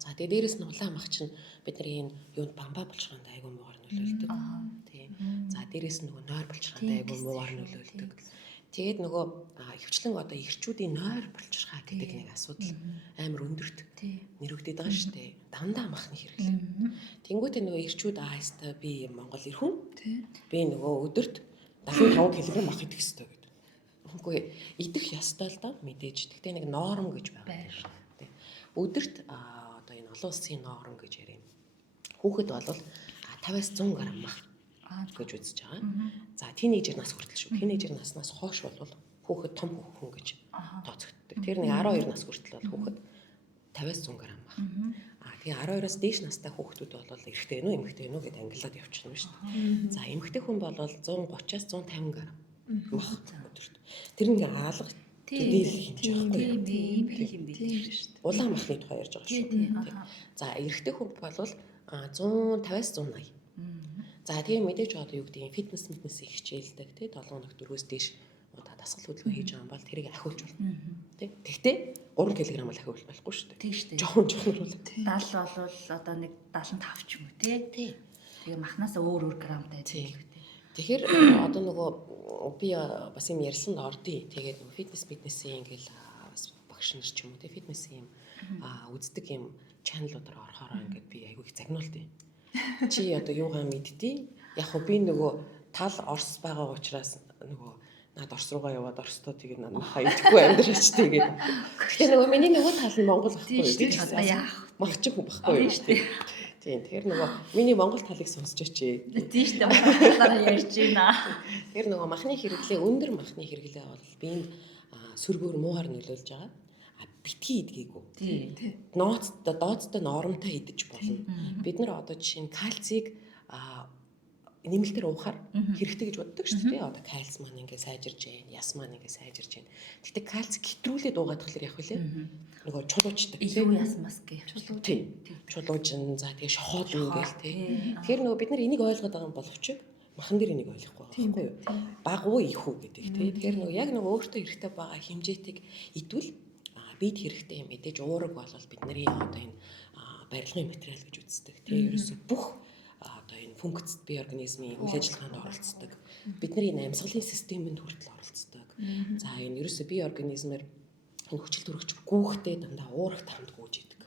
За тэгээ дээрэс нь улаан мах чинь бидний энэ юунд бамбаа булчиргаанд айгүй муугар нөлөөлдөг. Тийм. За дээрэс нь нөгөө нойр булчиргаанд айгүй муугар нөлөөлдөг. Тэгээд нөгөө ихвчлэн одоо эрчүүдийн нойр булчиргаа гэдэг нэг асуудал амар өндөрт нэрвэгдээд байгаа шүү дээ. Дандаа махны хэрэглээ. Тэнгүүтээ нөгөө эрчүүд аастаа би Монгол ирхэн. Би нөгөө өдөрт 75 кг мах идэх хэрэгтэй гэдэг. Үгүй идэх ёстой л доо мэдээж. Гэхдээ нэг норм гэж байгаа шүү дээ. Өдөрт одоо энэ олон улсын норм гэж ярив. Хүүхэд бол 50-аас 100 г мах гэж үзэж байгаа. За тийнейжер нас хүртэл шүү. Тийнейжер наснаас хойш бол хүүхэд том хүн гэж тооцогддог. Тэр нэг 12 нас хүртэл бол хүүхэд 50-аас 100 г мах. Тэгээ 12-оос дээш настай хүүхдүүд бол эрэгтэй нүү эмэгтэй нүү гэдээ ангилаад явчихна шүү дээ. За эмэгтэй хүн бол 130-аас 150 г мах өдөрт. Тэр нэг алга дийлэх юм жаахгүй. Тийм юм биш шүү дээ. Улаан махны тухай ярьж байгаа шүү. Тийм. За эрэгтэй хүн бол 150-аас 180. За тийм мэдээж одоо юу гэдэг юм фитнес их хичээлдэг тий 7 хоног 4-өөс дээш удаа дасгал хөдөлгөөн хийж байгаа юм бол тэрийг ахиулж болно. Тий. Тэгтээ 3 кг л ахиулж болохгүй шүү дээ. Тийм шүү дээ. Жохон бол 70 бол одоо нэг 75 ч юм уу тий. Тэгээ махнаас өөр грамтай тийм. Тэгэхээр одоо нөгөө би бас юм ярьсан ордий. Тэгээд нөгөө фитнесийн ингээл багш нар ч юм уу тий фитнесийн үздэг юм чаналуудаар орохоор ингээд би айгүй их загнуулт юм. Чи одоо юугаа мэдтий? Яг хөө би нөгөө тал Орос байгаа учраас нөгөө над Орос руугаа яваад Оростоо тэгээд надад хайчихгүй амьдраач тэгээд. Тэгэхээр нөгөө миний нөгөө тал нь Монгол байхгүй юу? Магчих хүн байхгүй юу? Тийм. Тэгэхээр нөгөө миний Монгол талыг сонсч очие. Тийм шүү дээ. Талаараа ярьж байна. Тэгэхээр нөгөө махны хэрэглээ өндөр махны хэрэглээ бол биеийн сүргээр муугаар нөлөөлж байгаа. Битгий идгээгүй. Тийм. Дооцтой нормтой идэж болно. Бид нар одоо жишээ нь кальцийг нэмэлтээр уухаар хэрэгтэй гэж боддог шүү дээ. Одоо кальц маань ингээ сайжирж байна, яс маань ингээ сайжирж байна. Гэхдээ кальц гэтрүүлээд уугаад тахлаар явах үлээ. Нөгөө чулуучдаг. Илүү яс мас гэх. Тийм. Чулуужин за тэгээ шохоод ингээл тий. Тэгэхээр нөгөө бид нар энийг ойлгоод байгаа боловч махан дээр энийг ойлгохгүй байхгүй юу? Баг уу их үү гэдэг тий. Тэгэхээр нөгөө яг нөгөө өөртөө хэрэгтэй байгаа хэмжээтэйг идвэл бид хэрэгтэй юм мэдээж уураг бол бидний одоо энэ барилгын материал гэж үздэг тийм ерөөсө бүх одоо энэ функцэд бие организмын үйл ажиллагаанд оролцдог. Бидний энэ амьсгалын системэнд хүртэл оролцдог. За энэ ерөөсө бие организмээр энэ хүчил төрөгч гүүхтэй дандаа уурагт хамт гүйж идэг.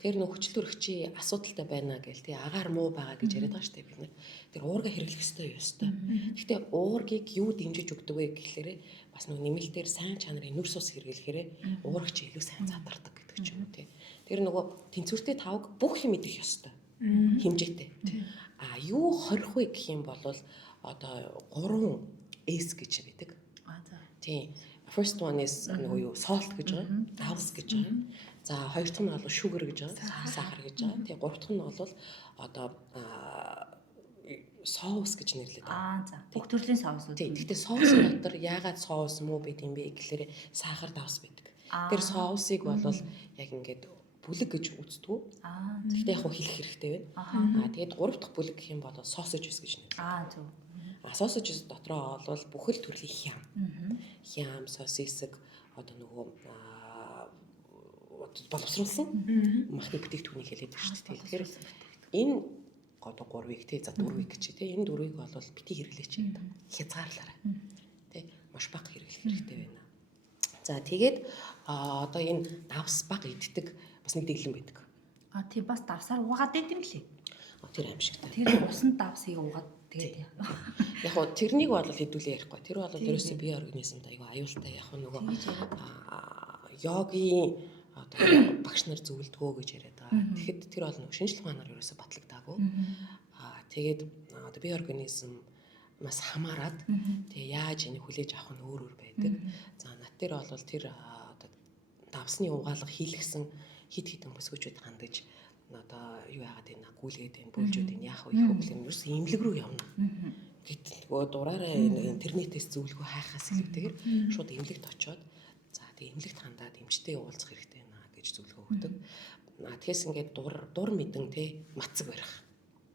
Тэгэхээр нөх хүчил төрөгчийн асуудалтай байна гэл тий агаар муу байгаа гэж яриад байгаа шүү дээ бид нар. Тэр уурга хэрэглэх ёстой. Гэхдээ уургийг юу дэмжиж өгдөг вэ гэхлээрээ бас нэг нэмэлтээр сайн чанарын нүрс ус хэрэглэхээр уургач илүү сайн задардаг гэдэг ч юм уу тий. Тэр нөгөө тэнцвэртэй тавг бүх юм идэх ёстой. Хэмжээтэй. Юу хорих вэ гэх юм бол одоо 3 S гэж байдаг. Тий. First one is нөгөө юу salt гэж байгаа. Davs гэж байгаа. За хоёр дахь нь бол sugar гэж байгаа. Сахар гэж байгаа. Тэгээ гурав дахь нь бол одоо соус гэж нэрлэдэг. За. Бүх төрлийн соусууд. Тийм. Гэхдээ соусын дотор яагаад соус муу байд юм бэ гэхлээр сахар давс байдаг. Тэр соусыг бол яг ингээд бүлэг гэж үздэг. Гэхдээ яг хэлэх хэрэгтэй байна. Тэгээд гурав дахь бүлэг гэх юм бол sausages гэж нэрлэдэг. Зөв. Sausages дотроо бол бүхэл төрлийн хям. Хям, сосисэг одоо нөгөө боловсруулсан махны бүтээгдэхүүнийг хэлээд байна шүү дээ. Тэгэхээр энэ одоо 3-ыг тий за 4-ыг гэж тий энэ 4-ыг бол бити хэрэглээч хязгаарлаарай. Тий маш бага хэрэглэх хэрэгтэй байна. За тэгээд одоо энэ давс бага иддэг бас нэг дэглэн байдаг. Тийм бас давсаар угаад байт юм лээ. Тэр аимшигтай. Тэр усан давсыг угаад тэгээд яг хоо тэрнийг бол хэдүүлээ ярихгүй. Тэр бол ерөөсөө бие организмд аюу аюултай яг нөгөө йогийн одоо багш нар зөвлөдгөө гэж яриад байгаа. Тэгэхэд тэр бол нэг шинжлэх ухаанаар ерөөсө батлагдаагүй. Тэгээд одоо бие организм маш хамаарад тэгээ яаж энийг хүлээж авах нь өөр байдаг. За нат дээр бол тэр одоо давсны угаалга хийлгсэн хид хідэн бүсгүүчүүд хандаж одоо юу яагаад энэ гүйлгээд энэ бүлжүүд энэ яах вэ гэх юм ерөөсө имлэг рүү явна. Гэтэл нөгөө дураараа интернетээс зөвлөгөө хайхаас илүүтэйгээр шууд имлэгт очиод за тэгээ имлэгт хандаад эмчтэй уулзах хэрэгтэй байна гэж зөвлөгөө өгдөг. Тэгээс ингээд дур мэдэн те мацаг барих.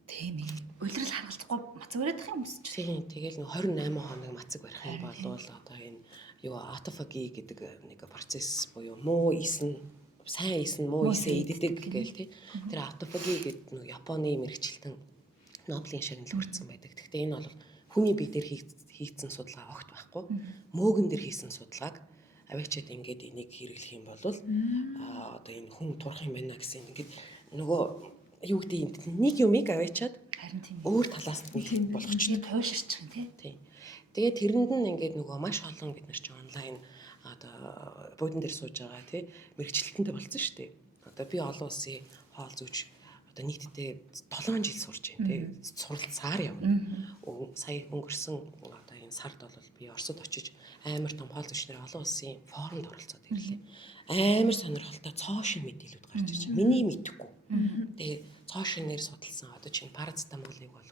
Тийм ээ. Улирал харгалзахгүй мацаг бариад их юм өсч. Тийм тэгэл нэг 28 хоног мацаг барих юм бол одоо энэ юу автофаги гэдэг нэг процесс буюу муу исэн сайн исэн муу исээ иддэг гээл тий. Тэр автофаги гэдэг нэг Японы мэрэгчлэн Нобелийн шагнал хүртсэн байдаг. Гэхдээ энэ бол хүний бие дээр хийгдсэн судалгаа огт байхгүй. Мөөгөн дээр хийсэн судалгааг аваачаад ингээд энийг хэрэглэх юм бол одоо энэ хүн турах юм байна гэсэн ингээд нөгөө юу гэдэг нэг юмыг аваачаад харин тийм өөр талаас нь болгочихсон тойширчих юм тий. Тэгээд тэрэнд нь ингээд нөгөө маш олон бид нар чи онлайн одоо буудан дээр сууж байгаа тий мэрэгчлэлтэнтэй болсон шүү дээ. Одоо би олон улсын хоол зүйч одоо нийтдээ 7 жил сурч байна тий суралцаар явна. Сая өнгөрсөн одоо энэ сард бол би Оросд очиж амар том хоол зүйчнэр олон улсын форумд оролцоод ирлээ. Амар сонирхолтой цоо шин мэдээлүүд гарч ирж байна. Миний мэдэхгүй. Тэгээд цоо шинээр судалсан одоо чинь парацетамолыг бол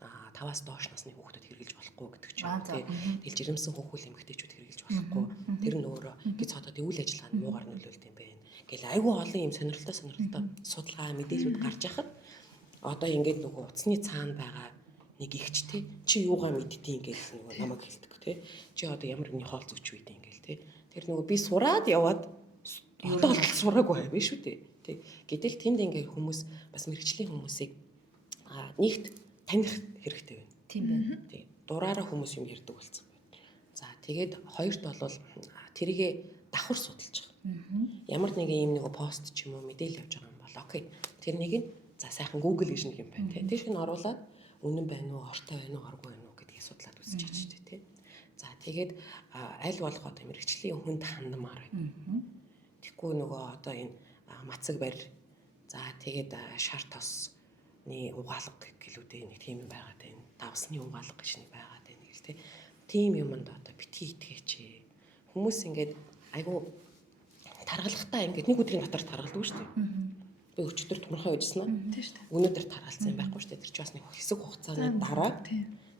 5-аас доош насны хүүхдүүд хэрэглэж болохгүй гэдэг ч Аа, юм за. тий. Тэгэл жирэмсэн хүүхүүл эмэгтэйчүүд хэрэглэж болохгүй. Тэр нь өөрөө гиз хотод үйл ажиллагаанд юугаар нөлөөлд юм бэ? Гэл айгүй олон юм сонирхолтой судалгаа мэдээлүүд гарч яхад одоо ингээд нөгөө утасны цаана байгаа нэг ихч тий чи юугаа мэдтiin гэл нөгөө намайг хэлдэг тий. Чи одоо ямар нэгний хоол зүгч үйд ингээл тий. Тэр нөгөө би сураад яваад одоо л сураагүй байв шүү дээ. Тий. Гэтэл тэнд ингээд хүмүүс бас мэрэгчлийн хүмүүсийг нэгт таних хэрэгтэй байна. Тийм байна. Тий. Дураараа хүмүүс юм ярьдаг болсон байна. За тэгээд хоёрт бол тэрийгэ давхар судалж байгаа. Ямар нэгэн юм нэг пост ч юм уу мэдээлэл явж байгаа юм бол окей. Тэр нэг нь за сайхан Google гэж нэг юм байна тий. Тэр шиг нь оруулаад үнэн байна уу, ортой байна уу, оргүй байна уу гэдгийг судлаад үзэж байгаа шүү дээ тий. За тэгээд аль болох одоо мэрэгчлийн хүнд хандмаар байна. Тэгэхгүй нөгөө одоо энэ мацаг барь за тэгээд шар тосны угаалга гэлүүдээ нэг тийм юм байгаад байна. Давсны угаалга гэж нэг байгаад байна гэл тий. Тийм юмд одоо битгий итгэж хүмүүс ингээд айгу таргалахтаа ингээд нэг өдрийн дотор таргалдаг шүү дээ. Би өчигдөр томрохоо үйжсэн нь. Тийм шүү дээ. Өнөөдөр таргалсан юм байхгүй шүү дээ. Тэр чи бас нэг хэсэг хугацааны дараа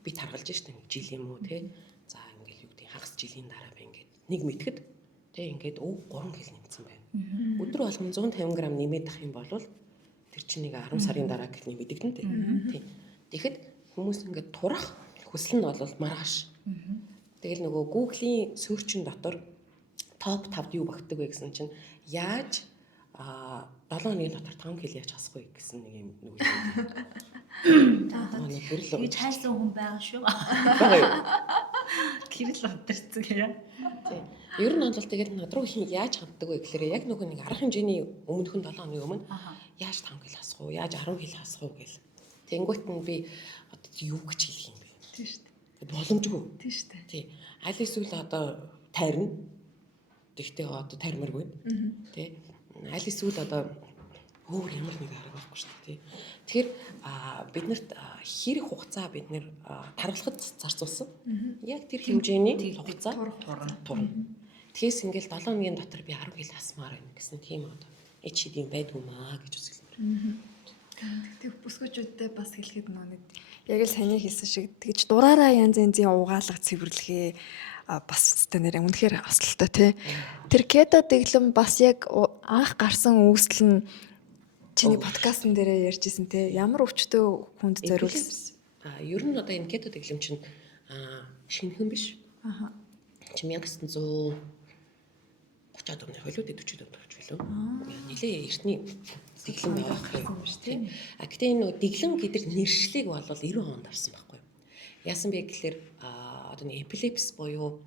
би таргалж шүү дээ. Нэг жил юм уу тий. За ингээд юу гэдэг хагас жилийн дараа би ингээд нэг мэтгэд тий ингээд 3 кг нэмсэн байна. Өдөр болгон 150 г нэмээд ах юм бол тэр чинь нэг 10 сарын дараа гэх нэмэгдэн тий. Тэгэхэд хүмүүс ингээд турах хүсэл нь бол маргааш. Тэгэл нөгөө Google-ийн сөрчин дотор топ 5-д юу багтдаг вэ гэсэн чинь яаж 7 хоногийн дотор 5 кг яаж хасах вэ гэсэн нэг юм нэг юм. Тэгж хайсан хүн байгаа шүү. Байгаа юу? Гэрэл удирцэг яа. Тийм. Ер нь бол тэгээд над руу хин яаж ханддаг вэ гэхээр яг нөгөө нэг арга хэмжээний өмнөхөн 7 хоногийн өмнө яаж 5 кг хасах уу, яаж 10 кг хасах уу гэл. Тэнгуут нь би одоо юу гэж хэлэх юм бэ? Тийм шүү дээ. Боломжгүй. Тийм шүү дээ. Тий. Аль эсвэл одоо тайрна. Тэгтээ одоо тайрмаргүй. Тий. Аль эсвэл одоо өөр ямар нэг арга байхгүй шүү дээ. Тэгэхээр биднэрт хэрэг хугацаа бид нэр таргалахад зарцуулсан. Яг тэр хэмжээний хугацаа турна. Тэгээс ингээл 7 хоногийн дотор би 10 кг хасмаар байна гэсэн тийм одоо эчид юм байдгүй маа гэж үзэлмээр. Тэг бүсгүүчүүдтэй бас хэлэхэд нэг яг л саний хэлсэн шиг тэгж дураараа янз янзын угаалга цэвэрлэгээ бас тэ нэр үнэхээр ослолтой тий. Тэр кето дэглэм бас яг анх гарсан үүсэл нь чиний подкастн дээрээ ярьжсэн тий. Ямар өвчтөй хүнд зориулсан? Ер нь одоо энэ кето дэглэм чинь шинэхэн биш. Чи 1930-аад оны хөлөөд 40-аад онд болчихлоо. Нилээ эртний дэглэм байгаа юм шүү дээ. Гэхдээ энэ дэглэм гэдэг нэршлиг бол 90 онд авсан байхгүй юу? Яасан бэ гэхээр одоо нэг эпилепси буюу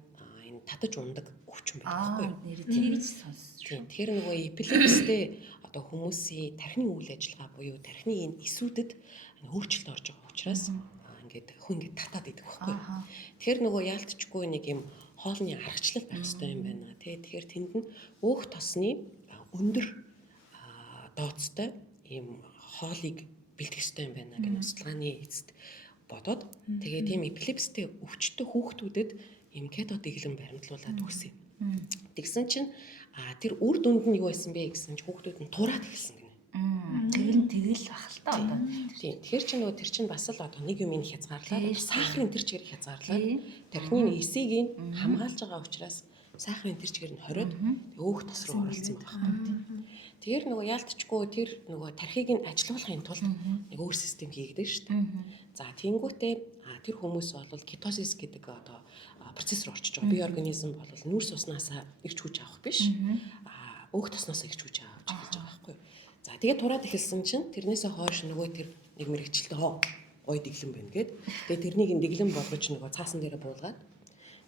энэ татаж ундаг өвчин байдаг байхгүй юу? Нэр тэгж сонсож. Тэгэхээр нөгөө эпилепстэй одоо хүмүүсийн тархины үйл ажиллагаа буюу тархины энэ эсүүдэд өөрчлөлт орж байгаа учраас ингээд хүн ингээд татаад идэг байхгүй юу? Тэгэхээр нөгөө яалтчгүй нэг юм хоолны аргачлал байх хэрэгтэй юм байна тий. Тэгэхээр тэнд нь өөх тосны өндөр дооцтой ийм хоолыг бэлтгэх хэрэгтэй юм байна гэх судалгааны эцэст бодоод тэгээ тийм эпилепстэй өвчтөй хүүхдүүдэд ийм кето дэглэм баримтлуулаад өгсөн. Тэгсэн чинь тэр үр дүнд нь юу байсан бэ гэсэн чинь хүүхдүүд нь тураад эхэлсэн гинэ. Тэгэл бах л та одоо. Тийм. Тэгэхээр чи нөгөө тэр чинь бас л одоо нэг юм ин хязгаарлаад сахарын тэр чигээр хязгаарлаад тархины эсийг хамгаалж байгаа учраас сахарын тэр чигээр нь хориод өөх тос руу оролцсон байхгүй. Тэгэхээр нөгөө яалтчгүй тэр нөгөө тархийг нь ажилуулахын тулд нэг өөр систем хийгдэж шүү дээ. За тэнгуүтээ тэр хүмүүс бол кетозис гэдэг одоо процесс руу орчиж байгаа. Бие организм бол нүүрс уснаас ирж хүч авах биш. Өөх тосноос ирж хүч авч эхэлж байгаа байхгүй. За тэгээд тураад эхэлсэн чинь тэрнээсээ хойш нөгөө тэр нэг мэрэгчлээ гой дэглэм байна гэд. Тэгээд тэрнийг дэглэм болгож нөгөө цаасан дээрээ буулгаад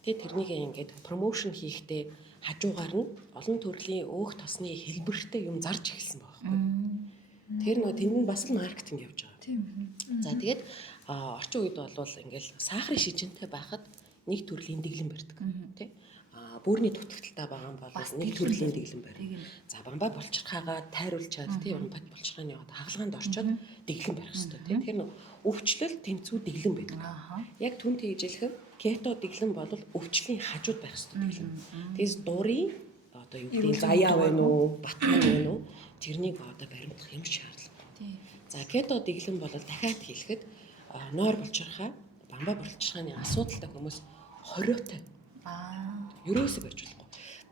тэгээд тэрнийг ингээд промошн хийхдээ хажуугаар нь олон төрлийн өөх тосны хэлбэртэй юм зарж эхэлсэн байгаа байхгүй. Тэр нөгөө тэнд нь бас л маркетинг явж байгаа. Тийм. За тэгээд орчин үед бол ингээл сахарын шижинтэй байхад нэг төрлийн дэглэм барьдаг тий. Бүрний дутагдaltaй байгаа юм бол нэг төрлийн дэглэм барь. За бамбай булчирхаагаа тайруулчаад тий бамбай булчирхааны хагалгаанд орчоод дэглэм барих хэрэгтэй тий. Тэр өвчлөл тэнцүү дэглэм байдаг. Яг түн тэгжэлэх кето дэглэм бол өвчлийн хажууд байх хэрэгтэй дэглэм. Тэгээс дурын одоо юу гэдэг заяа байна уу, батман байна уу тэрнийг одоо баримтлах юм шаардлага. За кето дэглэм бол дахиад хэлэхэд нойр болчихрахаа бамбаа болчихрааны асуудалтай хүмүүс хориотой. Ерөөсөө барьж болохгүй.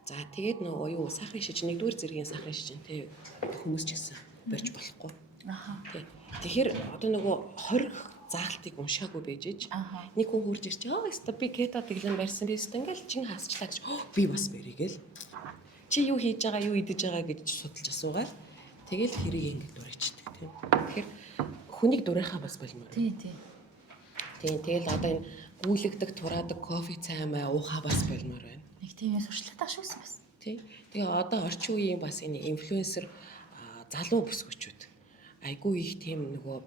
За тэгээд нөгөө юу сахарын шиж нэгдүгээр зэргийн сахарын шижинтэй хүмүүс ч гэсэн барьж болохгүй. Тий. Тэгэхээр одоо нөгөө хорих заалтыг уншаагүй байж ич нэг хүн хурж ирч өстө би кето дэглэн барьсан би өстө ингээл чин хасчлаа гэж би бас барья гээл. Чи юу хийж байгаа юу идэж байгаа гэж судалж асуугаад тэгэл хэрэг ингэж дурайчдаг тийм. Тэгэхээр хүнийг дурайхаа бас болмоор. Тий. Тэгэл одоо энэ гүйлэгдэг тураадаг кофе цай маа уухаа бас болмоор байна. Нэг тиймээс туршлагатай шүүсэн бас. Тий. Тэгээ одоо орчин үеийн бас энэ инфлюенсер залуу бүсгүүчүүд айгүй их тийм нөгөө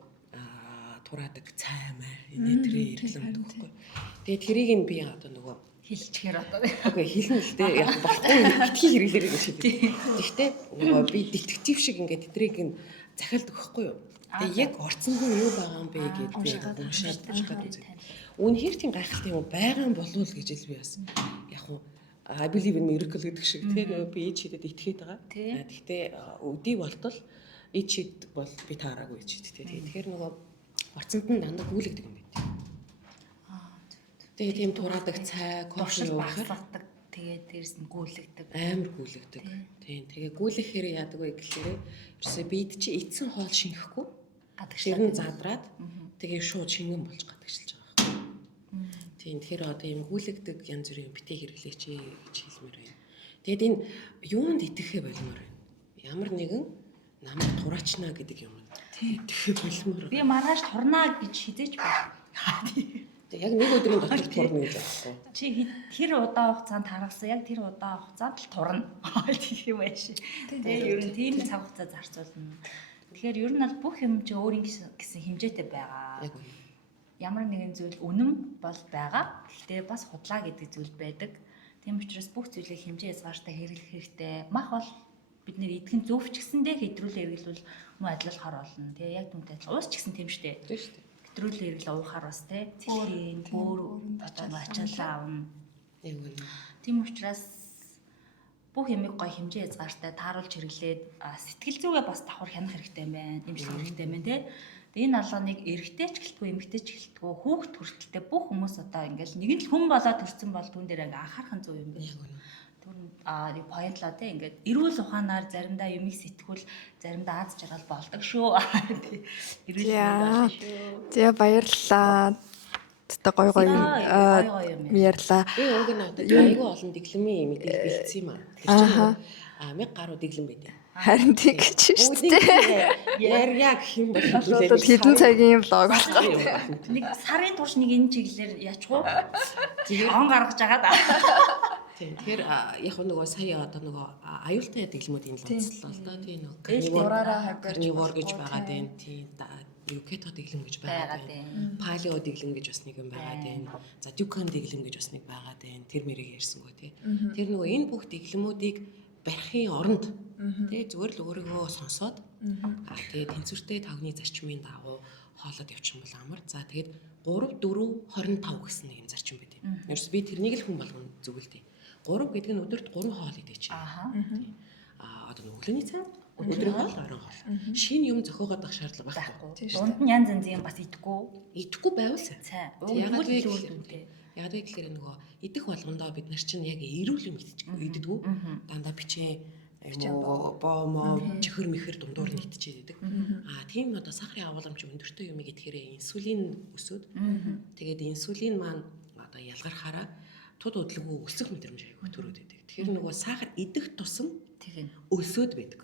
тураадаг цай маа энэ төрлийн реклам өгөхгүй. Тэгээ тэрийг нь би одоо нөгөө Хэлчихээр одоо. окей хэлнэ л дээ яг болохгүй битгий хэрэглэрэг гэж хэлдэг. Гэхдээ нөгөө би детектив шиг ингээд тэдрийг нь захиалдаг байхгүй юу? Тэгээ яг орцсон хүн юу байгаа юм бэ гэж би уншаад үзээд. Үнэхээр тийм гайхалтай юм байгаа юм болов уу гэж л би бас яг уу I believe in miracle гэдэг шиг тийм нөгөө би ич хийдэд итгээд байгаа. Гэхдээ өдий болтол ич хид бол би таараагүй ич хид тийм. Тэгэхээр нөгөө орцсонд нь дандаа гүйлэгдэг юм байна. Тэгээ тийм тураадаг цай, кофе багслагдаг. Тэгээд дээрс нь гүйлэгдэг. Амар гүйлэгдэг. Тийм. Тэгээ гүйлэхээр яадаг вэ гэхээр ерөөсөө бид чи эцсэн хоол шингэхгүй. Тэр нь задраад тэгээ шууд шингэн болж гадагшилж байгаа юм. Тийм. Тэгэхээр одоо юм гүйлэгдэг янз бүрийн битээ хэрэглээч гэж хэлмээр байна. Тэгэд энэ юунд итгэхэ болмоор байна. Ямар нэгэн намайг тураачна гэдэг юм. Итгэхэ болмоор. Би маргааш турнаа гэж хизээж байна. Яг нэг өдрийн дотор турна гэж байна. Чи тэр удаан хугацаанд харгасан яг тэр удаан хугацаанд л турна. Тэгэх юм байш. Тэгээ ер нь тийм цаг хугацаа зарцуулна. Тэгэхээр ер нь бол бүх юм чи өөр гэсэн хэмжээтэй байгаа. Яг үнэ. Ямар нэгэн зүйл үнэн бол байгаа. Гэхдээ бас худлаа гэдэг зүйл байдаг. Тийм учраас бүх зүйлийг хэмжээ хязгаартай хэрэглэх хэрэгтэй. Мах бол бид нэр идэхин зөв ч гэсэндээ хэдрүүлээ хэрэглүүл мөн адилхаар болно. Тэгээ яг түнтэй адил. Уус ч гэсэн тийм шүү дээ. Тийм шүү дээ. Хэдрүүлээ хэрэглээ уухаар бас тий. Цэлийн өөр одоо ачаалаа авна. Яг үнэ. Тийм учраас бүх юмыг гой хэмжээ хязгаартай тааруулж хэрэглээд сэтгэл зүгээ бас давхар хянах хэрэгтэй юм байна. Дэмжлэх хэрэгтэй юм байна тий. Тэгээ энэ алгааныг эрэгтэй ч гэлтгүй эмэгтэй ч гэлтгүй хүүхд хүртэлтэй бүх хүмүүс одоо ингээл нэгэн л хүн болоод төрсэн бол түн дээр анхаарах нь зөв юм байна. Яг үнэ. Түр поинтлаа тий ингээд эрүүл ухаанаар заримдаа юмыг сэтгүүл заримдаа аз жаргал болдог шүү. Эрүүл ухаанаар шүү. За баярлалаа. Тэ гой ярьлаа. Би уг нь одоо айгүй олон дэглэмийн мэдээлэл бэлдсэн юм аа. Тэгэхээр 1000 гаруй дэглэм байдیں۔ Харин тийм гэж шүү дээ. Ярья гэх юм бол хэдэн цагийн влог болох. Нэг сарын турш нэг энэ чиглэлээр яачгүй. Он гаргаж агаад. Тийм. Тэгэхээр яг нөгөө сая одоо нөгөө аюултай дэглэмүүд энэ л онцлоо л доо. Тийм нөгөө карнивор гэж байгаа дээ. Тийм. Юкето дэглэм гэж байгаа дээ. Палео дэглэм гэж бас нэг юм байгаа дээ. За дюкан дэглэм гэж бас нэг байгаа дээ. Тэр мэрийг ярьсангүй тий. Тэр нөгөө энэ бүх дэглэмүүдийг барихын оронд тий зүгээр л өөрийгөө сонсоод тэгээд тэнцвэртэй тавны зарчмын дагуу хоолоод явчих юм бол амар. За тэгээд 3 4 25 гэсэн нэг юм зарчим байдаг. Ерөөс би тэрнийг л хүн болгоно зүгэлтэй. 3 гэдэг нь өдөрт 3 хоол идэж чинь. Одоо өглөөний цай, өдрийн хоол, оройн хоол. Шинэ юм зохиогоод авах шаардлага байхгүй. Дунд нь янз янзын бас идэхгүй байвал сайн. Ягаад вэ? Яг тэгэхээр нөгөө идэх болгондоо бид нар чинь яг эрүүл юм идэггүй. Дандаа бичээ боо чихэр мэхэр дундуур нь идчихээд байдаг. Тийм одоо сахарын агуулмж өндөртэй юмыг идэхээр инсулин өсөд. Тэгээд инсулин маань одоо ялгархаараа туд удлгүй өсөх мэдрэмж аягүй төрөөд байдаг. Тэгэхээр нөгөө сахар идэх тусам өсөд байдаг.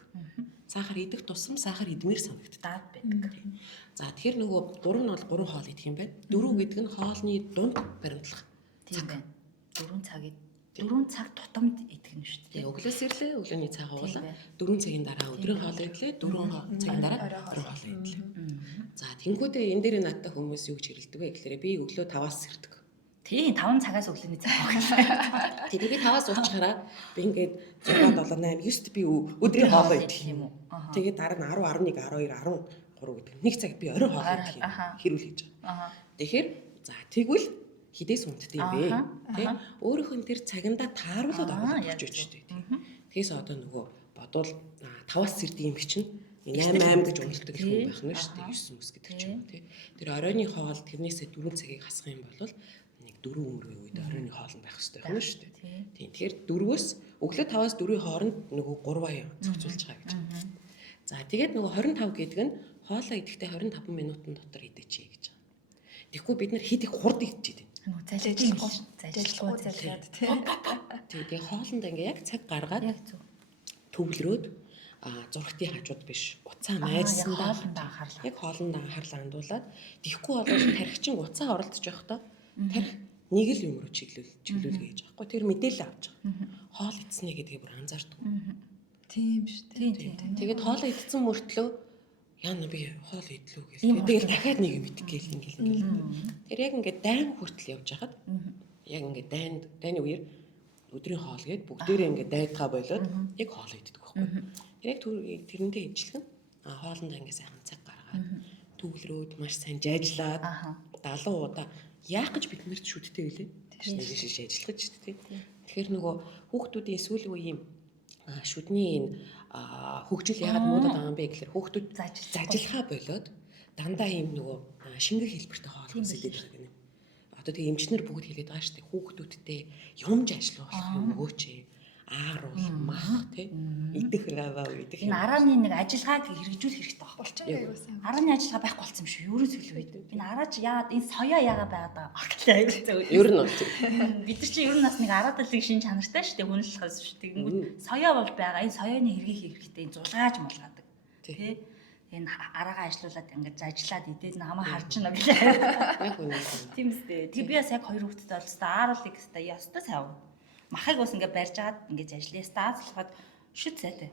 Сахар идэх тусам сахар идмээр санагддаг байдаг. За тэгэхээр нөгөө 3 нь бол 3 хоол идэх юм байна. 4 гэдэг нь хоолны дунд баримтлах. Тийм байна. 4 цаг тутамд идэх юм шүү дээ. Өглөөс ирлээ, өглөөний цаг уулаа. 4 цагийн дараа өдрийн хоол идлээ, 4 цагийн дараа оройн хоол идлээ. За тэнгуүдээ энэ дээр надтай хүмүүс юу гэж хэрэлдэг вэ гэхээр би өглөө 5-аас сэрдэг. Тийм 5 цагаас өглөөний цаг авах. Тэгээд би 5-аас уучрахаараа би ингээд 6 7 8 9-т би өдрийн хоол идэх юм уу. Тэгээд дараа нь 10 11 12 13 гэдэг. Нэг цаг би оройн хоол идэх юм. Хэрүүл хийж байгаа. Тэгэхээр за тэгвэл хідээс унтдээ юм бэ? Тэ? Өөрийнхөө тэр цагиндаа тааруулаад авах гэж байна шүү дээ. Тэгээс одоо нөгөө бодвол 5-аас сэрдэг юм чинь 8 гэж унтдаг хүн байх нь шүү дээ. 9 ус гэдэг ч юм уу тий. Тэр оройны хоол тэрнээсээ 4 цагийг хасах юм бол нэг 4 өдрийн үед оройны хоол нь байх хэрэгтэй юм шүү дээ. Тийм. Тэгэхээр 4-өөс өглөө 5-аас 4-ийн хооронд нөгөө 3 зохицуулж байгаа гэж. За тэгээд нөгөө 25 гэдэг нь хоолоо идэхдээ 25 минутын дотор идэж гэж байгаа. Тэгэхгүй бид нар хэд их хурд идэж байна. Нөгөө зайлшгүй зайлшаад тийм. Тэгээ хоолнд ингээ яг цаг гаргаад Яг зөв. төвлөрөөд зургтын хажууд биш уцаа майрсандаа анхаарлаа. яг хоолндоо анхаарлаа хандуулаад тэгэхгүй бол тархичин уцаа оролдож явахдаа тарих нэг л юм руу чиглүүлгээ гэж байгаа хгүй тэр мэдээлэл авч байгаа. Хоол идснэ гэдгийг бүр анзаардаг. Тийм шүү дээ. Тийм. Тэгээд хоолоо идсэн мөртлөө яна би хоол идлүү гэл. Тэгээд дахиад нэг юм идэх гээл ингээл. Тэр яг ингээд дайн хүртэл явж хахад яг ингээд дайны үеэр өдрийн хоол гээд бүгдээрээ ингээд дайдгаа болоод яг хоол иддэг байхгүй. Тэр яг тэрнтэй ижилхэн хоолндоо ингээд сайхан цаг гаргаад төвлөрөөд маш сайн жайжлаад 70 удаа яах гэж бид нэрт шүтдэг үлээ. Нэг шиш ажиллах гэж тий. Тэгэхээр нөгөө хүүхдүүдийн сүүлийн үеийн шүдний энэ хөгжил яагаад муудаад байгаа юм бэ гэхээр хүүхдүүд зажлахаа болоод дандаа ийм нөгөө шингэх хэлбэртэй хоол хүсэлээд байгаа гэнэ. Одоо тэгээ эмчнэр бүгд хэлээд байгаа шүү дээ. Хүүхдүүдтэй юмж ажиллах юм өгөөч. Ааруул мах тий. Идэх идэх. Энэ арааны нэг ажиллагааг хэрэгжүүлэх хэрэгтэй байна. Булчин аяасан. Арааны ажиллагаа байхгүй болсон юм шүү. Ерөөс үлвээд. Энэ араач яагаад энэ соёо яагаад байгаад байгаа гэхлээр аюул зөө. Ер нь бид нар чинь ер нь бас нэг араадалыг шин чанартай шүү дээ. Хүнлэхээс шүү. Тэгэнгүүт соёо бол байгаа. Энэ соёоны хэргийг хийх хэрэгтэй. Энэ зулгааж мулгаадаг. Тий. Энэ араага ажиллуулад ингэж ажиллаад идээд намайг харчихна гэлээ. яг үнэ. Тийм үстэй. Тэг би бас яг хоёр хүүхэдтэй болстой ааруулыг өстой ястай сайн. Махыг бас ингээд барьж агаад ингэж ажиллая. Стаацлахад шүт сайтай.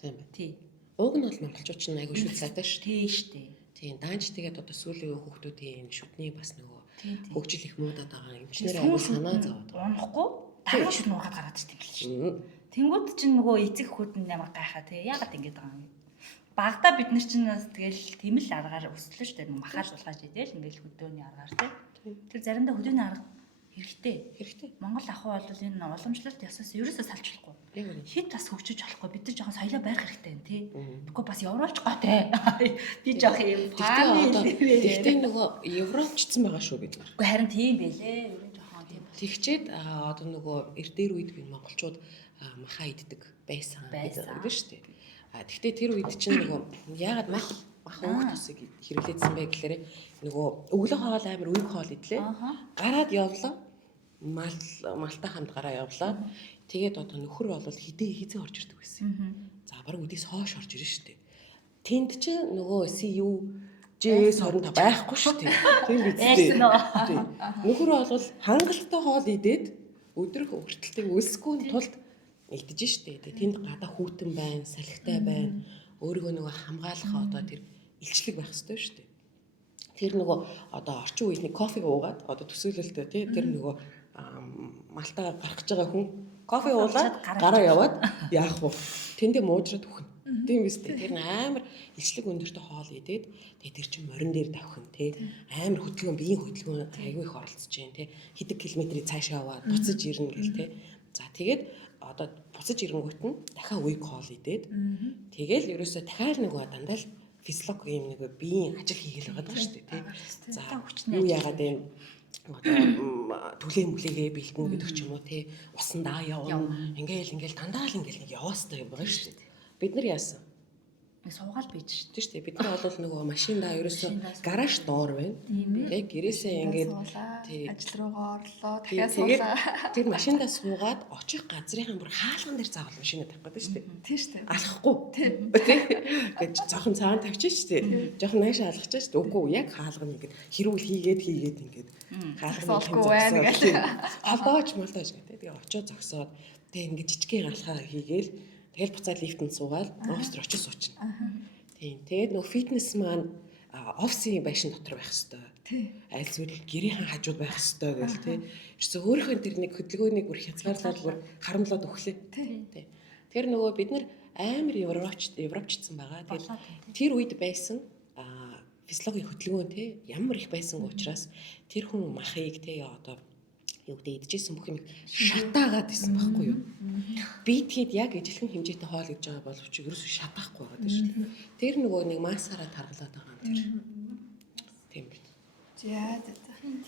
Тийм бай. Тий. Уг нь бол монголчууд чинь айгүй шүт сайтай шүү. Тий штэ. Тийм даанч тэгээд одоо сүүлийн хүүхдүүдийн шүтний бас нөгөө хөгжил их муудаад байгаа юм. Эмчнэр Айгуу айгүй санаа зовоод. Унахгүй дараа шүт нуургаад гараад ирдэг юм шиг. Тэнгүүд чинь нөгөө эцэг хүүдэн ямар гайхаа тий. Яагаад ингэж байгаа юм. Багада бид нар чинь бас тэгэл тийм л аргаар өслөө шүү дээ. Махаар сулгаж идэл ингээл хөдөөний аргаар тий. Тэр заримдаа хөдөөний арга хэрэгтэй. Монгол ахуй бол энэ уламжлалт ясаас ерөөсөө салчлахгүй. Хит бас хөгжиж болохгүй бид нар жоохон соёлоо барих хэрэгтэй юм тий. Тэгэхгүй бас европч гоо тий. Би жоох юм Тэгтээ нөгөө европчсан байгаа шүү бид нар. Үгүй харин тийм байлээ. Ерөн жоохон тийм. Тэгчээд одоо нөгөө эрдээр үед бид монголчууд махаа иддэг байсан гэдэг шүү дээ. Тэгтээ тэр үед чинь нөгөө яагаад мах өвөх тусыг хэрэглээдсэн бэ гэхээр нөгөө өглөө хоол амир үег хоол идлээ. Гараад явлаа. Малтай хамт гараа явлаа. Тэгээд одоо нөхөр бол хизээ орж ирдэг байсан. За бараг үдээс хоош орж ирнэ шүү дээ. Тэнд чинь нөгөө CU JS 25 байхгүй шүү дээ. Тийм биз дээ. Нөхөр бол хангалттай хоол идээд өдрөх өртөлтөйг өсөхгүй тулд идэж штэ. Тэнд гадаа хүүтэн байна, салхитай байна. Өөрийгөө нөгөө хамгаалах одоо тэр илчлэг байх ёстой штэ. Тэр нөгөө одоо орчин үед нэг кофег уугаад одоо төсөөлөлтөө тий тэр нөгөө малтаа гарах гэж байгаа хүн кофе уулаад гараа яваад яах вэ? Тэндээ муужраад үхнэ. Тийм биз дээ. Тэр амар илчлэг өндөртэй хоол идээд тэгээ тэр чинь морин дээр давхин тий амар хөдөлгөөн биеийн хөдөлгөөн аягүй их оролцож जैन тий хэдэн километрийг цаашаа яваад буцаж ирнэ гэл тий. За тэгээд одоо буцаж ирэнгүүт нь дахиад үеиг хоол идээд тэгээл ерөөсөө дахиад нөгөө дандаа л физиологи юм нэг биеийн ажил хийгээл байгаа даа шүү дээ тий. За юу яагаад вэ? Түлээ мүлээгээ бэлтэн гэдэг ч юм уу тий усандаа явна ингээл дандаа л ингээл нэг яваастай юм байгаа шүү дээ. Бид нар яасан? Суугаал бийж шүү дээ. Тий бид нар бол нөгөө машиндаа ерөөсөө гараж доор байна. Тий гэрээсээ ингээд тий ажил руугаа орлоо дахиад суулаа. Тэр машиндаа суугаад очих газрынхаа бүр хаалган дээр заавал машинаа тавих гэдэг шүү дээ. Тий шүү дээ. Алахгүй. Тий. Гэж жоохон цаан тавьчих шүү дээ. Жоохон наашаа алгачаа шүү дээ. Үгүй яг хаалган ингээд хэрүүл хийгээд ингээд хаалган байна гэх. Алдаач малдаач гэдэг. Тэгээ очиод зогсоод тэгээ ингээд жижигхэн галхаа хийгээл тэгэл буцаад лифтэнд суугаад офис руу очиж суучна. Тийм. Тэгээд нөгөө фитнес маань офисын байшин дотор байх хэвээр. Тий. Аль зүйл гэрийнхэн хажууд байх хэвээр гэл тий. Ерөөсөө өөрийнхөө тэр нэг хөдөлгөөнийг бүр хязгаарлаад бүр харамлаад өглөө. Тий. Тэр нөгөө бид нар амар европчсан байгаа. Тэгээд тэр үед байсан физиологийн хөдөлгөөн тий ямар их байсан учраас тэр хүн махыг тий одоо юу гэдэг идчихсэн бүх юм шатаагаад исэн байхгүй юу. Би тэгэд яг ижилхэн хэмжээтэй хоол гэж байгаа боловч ерөөсөө шатаахгүй байгаа даа шүү. Тэр нөгөө нэг массаараа таргалаад байгаа юм тэр. Тийм бид. За.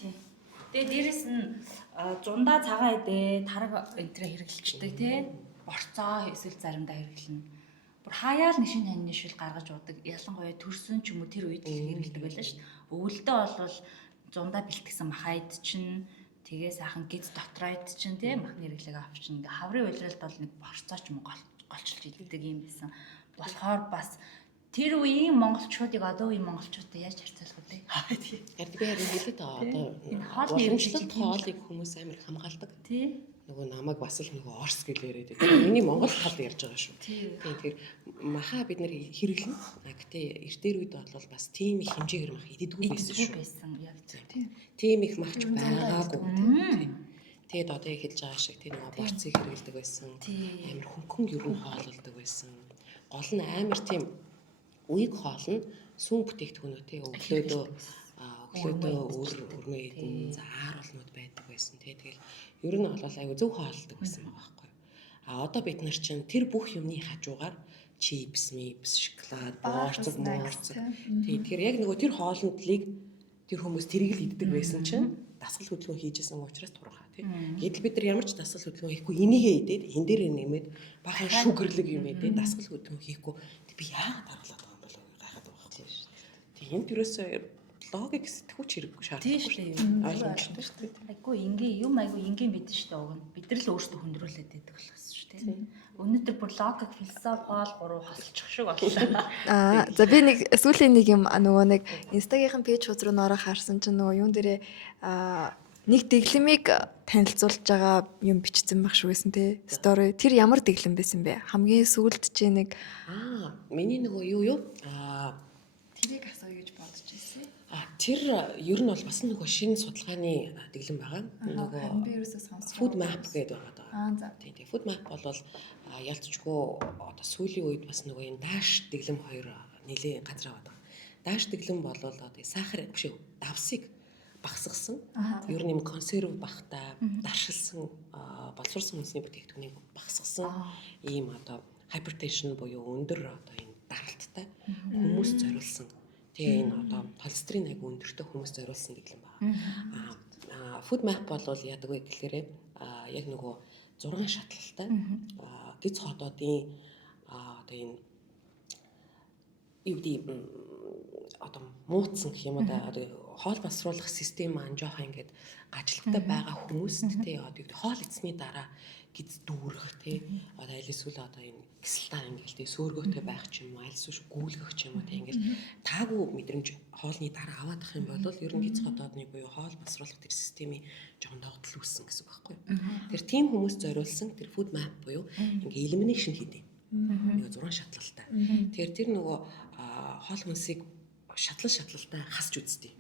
Тийм. Тэгээ дээрэс нь зундаа цагаан идэ тараг энтрэ хэрэглэлцдэг тий. Борцоо эсвэл заримдаа хэрэглэнэ. Бүр хаяал нэшин ханьны шил гаргаж уудаг. Ялангуяа төрсөн ч юм уу тэр үед л хэрэглэдэг байлаа шүү дээ. Өвөлдөө болвол зундаа бэлтгэсэн махайд чинь тэгээ сайхан гиз дотройд чинь тий махны хэрэглээг авчин. Ингээ хаврын улиралд бол нэг борцоо ч юм уу голчилж иддэг юм байсан. Болохоор бас тэр үеийн монголчуудыг одоо үеийн монголчуудтай яаж харьцуулах вэ? Яг би харин хэлээд байгаа. Одоо хоолны уламжлалт хоолыг хүмүүс амар хамгаалдаг. Тий. Нөгөө намайг бас л нөгөө орс гэлээрээд байдаг. Миний монгол тал ярьж байгаа шүү. Тэгэхээр маха бид нэр хэрэглэн. Гэтэ эртээр үед бол бас тийм их хэмжээгээр мах идэггүй байсан шүү. Яг Тийм их махч байгаагүй. Тэгэд одоо яг хэлж байгаа шиг тийм нөгөө борцыг хэрэглэдэг байсан. Амар хөнгөн ерөн хоололдог байсан. Гол нь амар тийм үеиг хоол нь сүүн бүтээгдэхүүнөө тий өглөөдөө өрмөө идэн заар олнууд байдаг байсан тий. Тэгэл ер нь бол айгүй зөв хооллдог байсан байгаа байхгүй. Одоо бид нар чинь тэр бүх юмны хажуугаар чипс, шоколад, боорцог тий. Тэгэхээр яг нөгөө тэр хоолндлыг тэр хүмүүс тэрийг л иддэг байсан чинь дасгал хөдөлгөөн хийжсэн учраас турхаа тий. Гэтэл бид нар ямар ч дасгал хөдөлгөөн хийхгүй энийгээ идээд эн дээр нэмээд бахан шүгэрлэг юм идээд дасгал хөдөлгөөн хийхгүй би яагаад дараалаад байгаа юм бол гайхаад байгаа юм шүү. Тийм төрөөсөө логик сэтгүүч хэрэггүй шаардлагагүй шүү дээ. Ойлгомжтой шүү дээ. Айгу ингийн бид шүү дээ уг нь. Бид нар л өөрсдөө хүндрүүлээд байдаг болохос шүү дээ. Өнөөдөр бүр логик философи хоол гурав хосолчих шиг боллоо. За би нэг сүүлийн нэг юм нөгөө нэг инстагийнхын пэйж хуудас руу нөрөө харсан чинь нөгөө юун дээрээ нэг дэглэмийг танилцуулж байгаа юм бичсэн байх шүү гэсэн тий. Стори. Тэр ямар дэглэм байсан бэ? Хамгийн сүүлд чи нэг миний нөгөө юу тэрийг асууя гэж бодож ирсэн. Тэр ер нь бол бас нөгөө шинэ судалгааны дэглэм байгаа. Нөгөө би ерөөсөө сонссон. Food map гэдэг байгаа. За. Тийм. Food map бол ялцчгүй одоо сүүлийн үед бас нөгөө энэ dash дэглэм хоёр нэлээд газар аваад байгаа. Dash дэглэм бол одоо сахар биш давсыг багсгасан. Ер нь юм консерв бахтай, даршилсан, боловсрсон хүнсний бүтээгдэхүүнийг багсгасан ийм одоо hypertension буюу өндөр одоо энэ даралттай хүмүүс зориулсан. Тэгээ энэ одоо холестерин айгүй өндөртэй хүмүүс зориулсан дэглэм байна. Food map бол яадаг вэ гэхээр яг нөгөө 6 шатлалтай гиз хотоодын одоо энэ юу гэдэг одоо муудсан гэх юм уу да одоо хоол боловсруулах систем маань жоох ингээд гажлалтай байгаа хүмүүст тий одоо хоол эзний дараа гиз дүүрэх тий одоо аль эсвэл одоо энэ гисэлтаа ингээд тий сөөргөөтэй байх ч юм уу аль эсвэл гүйлгэх ч юм уу тий ингээд таагүй мэдрэмж хоолны дараа аваад ах юм бол ер нь гиз хотоодны буюу хоол боловсруулах тэр системийн жоон догдол үүссэн гэсэн үг байхгүй. Тэр тийм хүмүүс зориулсан тэр food map буюу ингээд elimination хийдэг. Нэг 6 шатлалтай. Тэгэхээр тэр нөгөө хоол хүнсийг шатлалтай хасч үзтий.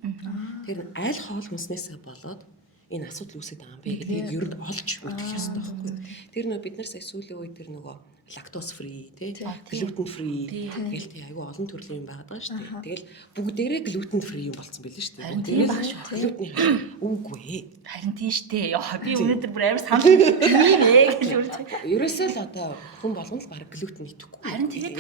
Тэр аль хоол хүнснээсээ болоод энэ асуудал үүсэж байгаа юм бэ гэдгийг ер нь олж мэдэх ёстой байхгүй. Тэр нөгөө бид нар сая сүүлийн үед тэр нөгөө лактоз фри тий глютен фри гэл тий айгүй олон төрлийн юм байгаад байгаа шүү дээ. Тэгэл бүгдээрээ глютен фри юм болсон билээ шүү дээ. Бүгдээрээ глютений үгүй ээ. Харин тийм шүү дээ. Би өнөөдөр бүр амар санал тийм ээ гэж үргэлж. Ерөөсөө л одоо хүн болгон л баг глютен идэхгүй. Харин тэгээд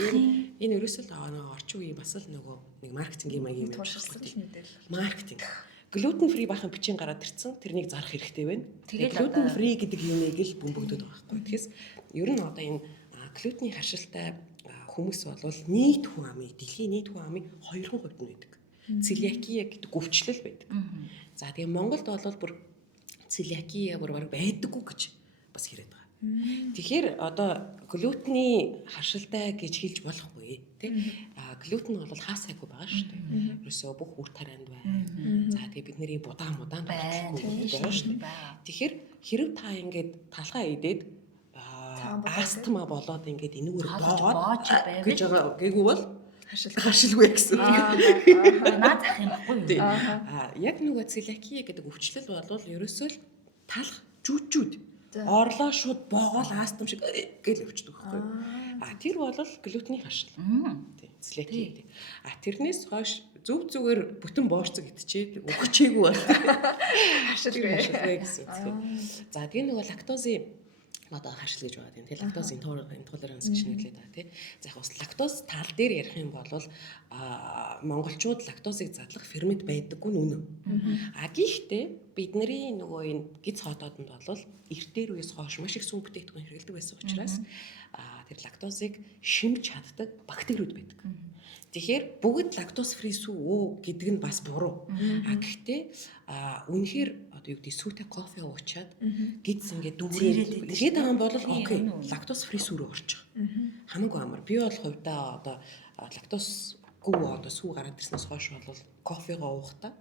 энэ ерөөсөө л нөгөө орчин үеийн бас л нөгөө нэг маркетингийн маягийн юм туршилсан мэдээлэл. маркетинг глютен фри бахан бичгийн гараад ирсэн тэрнийг зарах хэрэгтэй байна. Тэгээд глютен фри гэдэг юмыг л бөмбөгдөд байгаа байхгүй. Тэгэхээр ер нь одоо энэ глютений харшилтай хүмүүс бол нийт хүн амын дэлхийн нийт хүн амын 2% нь байдаг. Целиакия гэдэг өвчлөл байдаг. За тэгээ Монголд бол бүр целиакия бүр байдаггүй гэж бас хэлээд байгаа. Тэгэхээр одоо глютений харшилтай гэж хэлж болохгүй тий. Глютен бол хаасайгүй байгаа шүү дээ. Ерөөсөө бүх үр тарианд байна. За тэгээ бидний будаан байна шүү дээ. Тэгэхээр хэрэв та ингээд талхаа идээд астма болоод ингээд энэгээр боож гэж байгаа гээгүү бол харшилгүй гэсэн. Наад зах юм баггүй юу? Яг нөгөө целиакия гэдэг өвчлөл бол ерөөсөө л талх жүжүүд орлоо шууд боогоол астм шиг гэл өвчдөг байхгүй. Тэр бол глютений харшил. Тийм целиакия. Тэрнээс хойш зүгээр бүтэн боорцог идчихээ өгчээгүй бол харшилгүй гэсэн үг. За тэгээ нөгөө лактозын одоо харшил гэж байгаа тийм. Тэгээ лактоз интолеранс гэж нэрлэдэг байгаа тийм. За яг бас лактоз тал дээр ярих юм бол монголчууд лактозыг задлах фермент байдаггүй нь үнэн. А гэхдээ бидний нөгөө энэ гиз хотоодонд бол эртээр үеэс хойш маш их сүм бүтээгдэхүүн хэрэглэдэг байсан учраас тэр лактозыг шимж чаддаг бактериуд байдаг. Тэгэхээр бүгд лактоз фри сүү өө гэдэг нь бас буруу. Гэхдээ үнэхээр одоо юу гэдэг сүүтэй кофе уучаад гидс ингээд дүүрээд тэгээд байгаа юм бол окей лактоз фри сүү рүү орчих. Хамаагүй амар. Би бол хувьдаа одоо лактозгүй одоо сүү гараад ирснээс хойш бол кофегоо уухтаа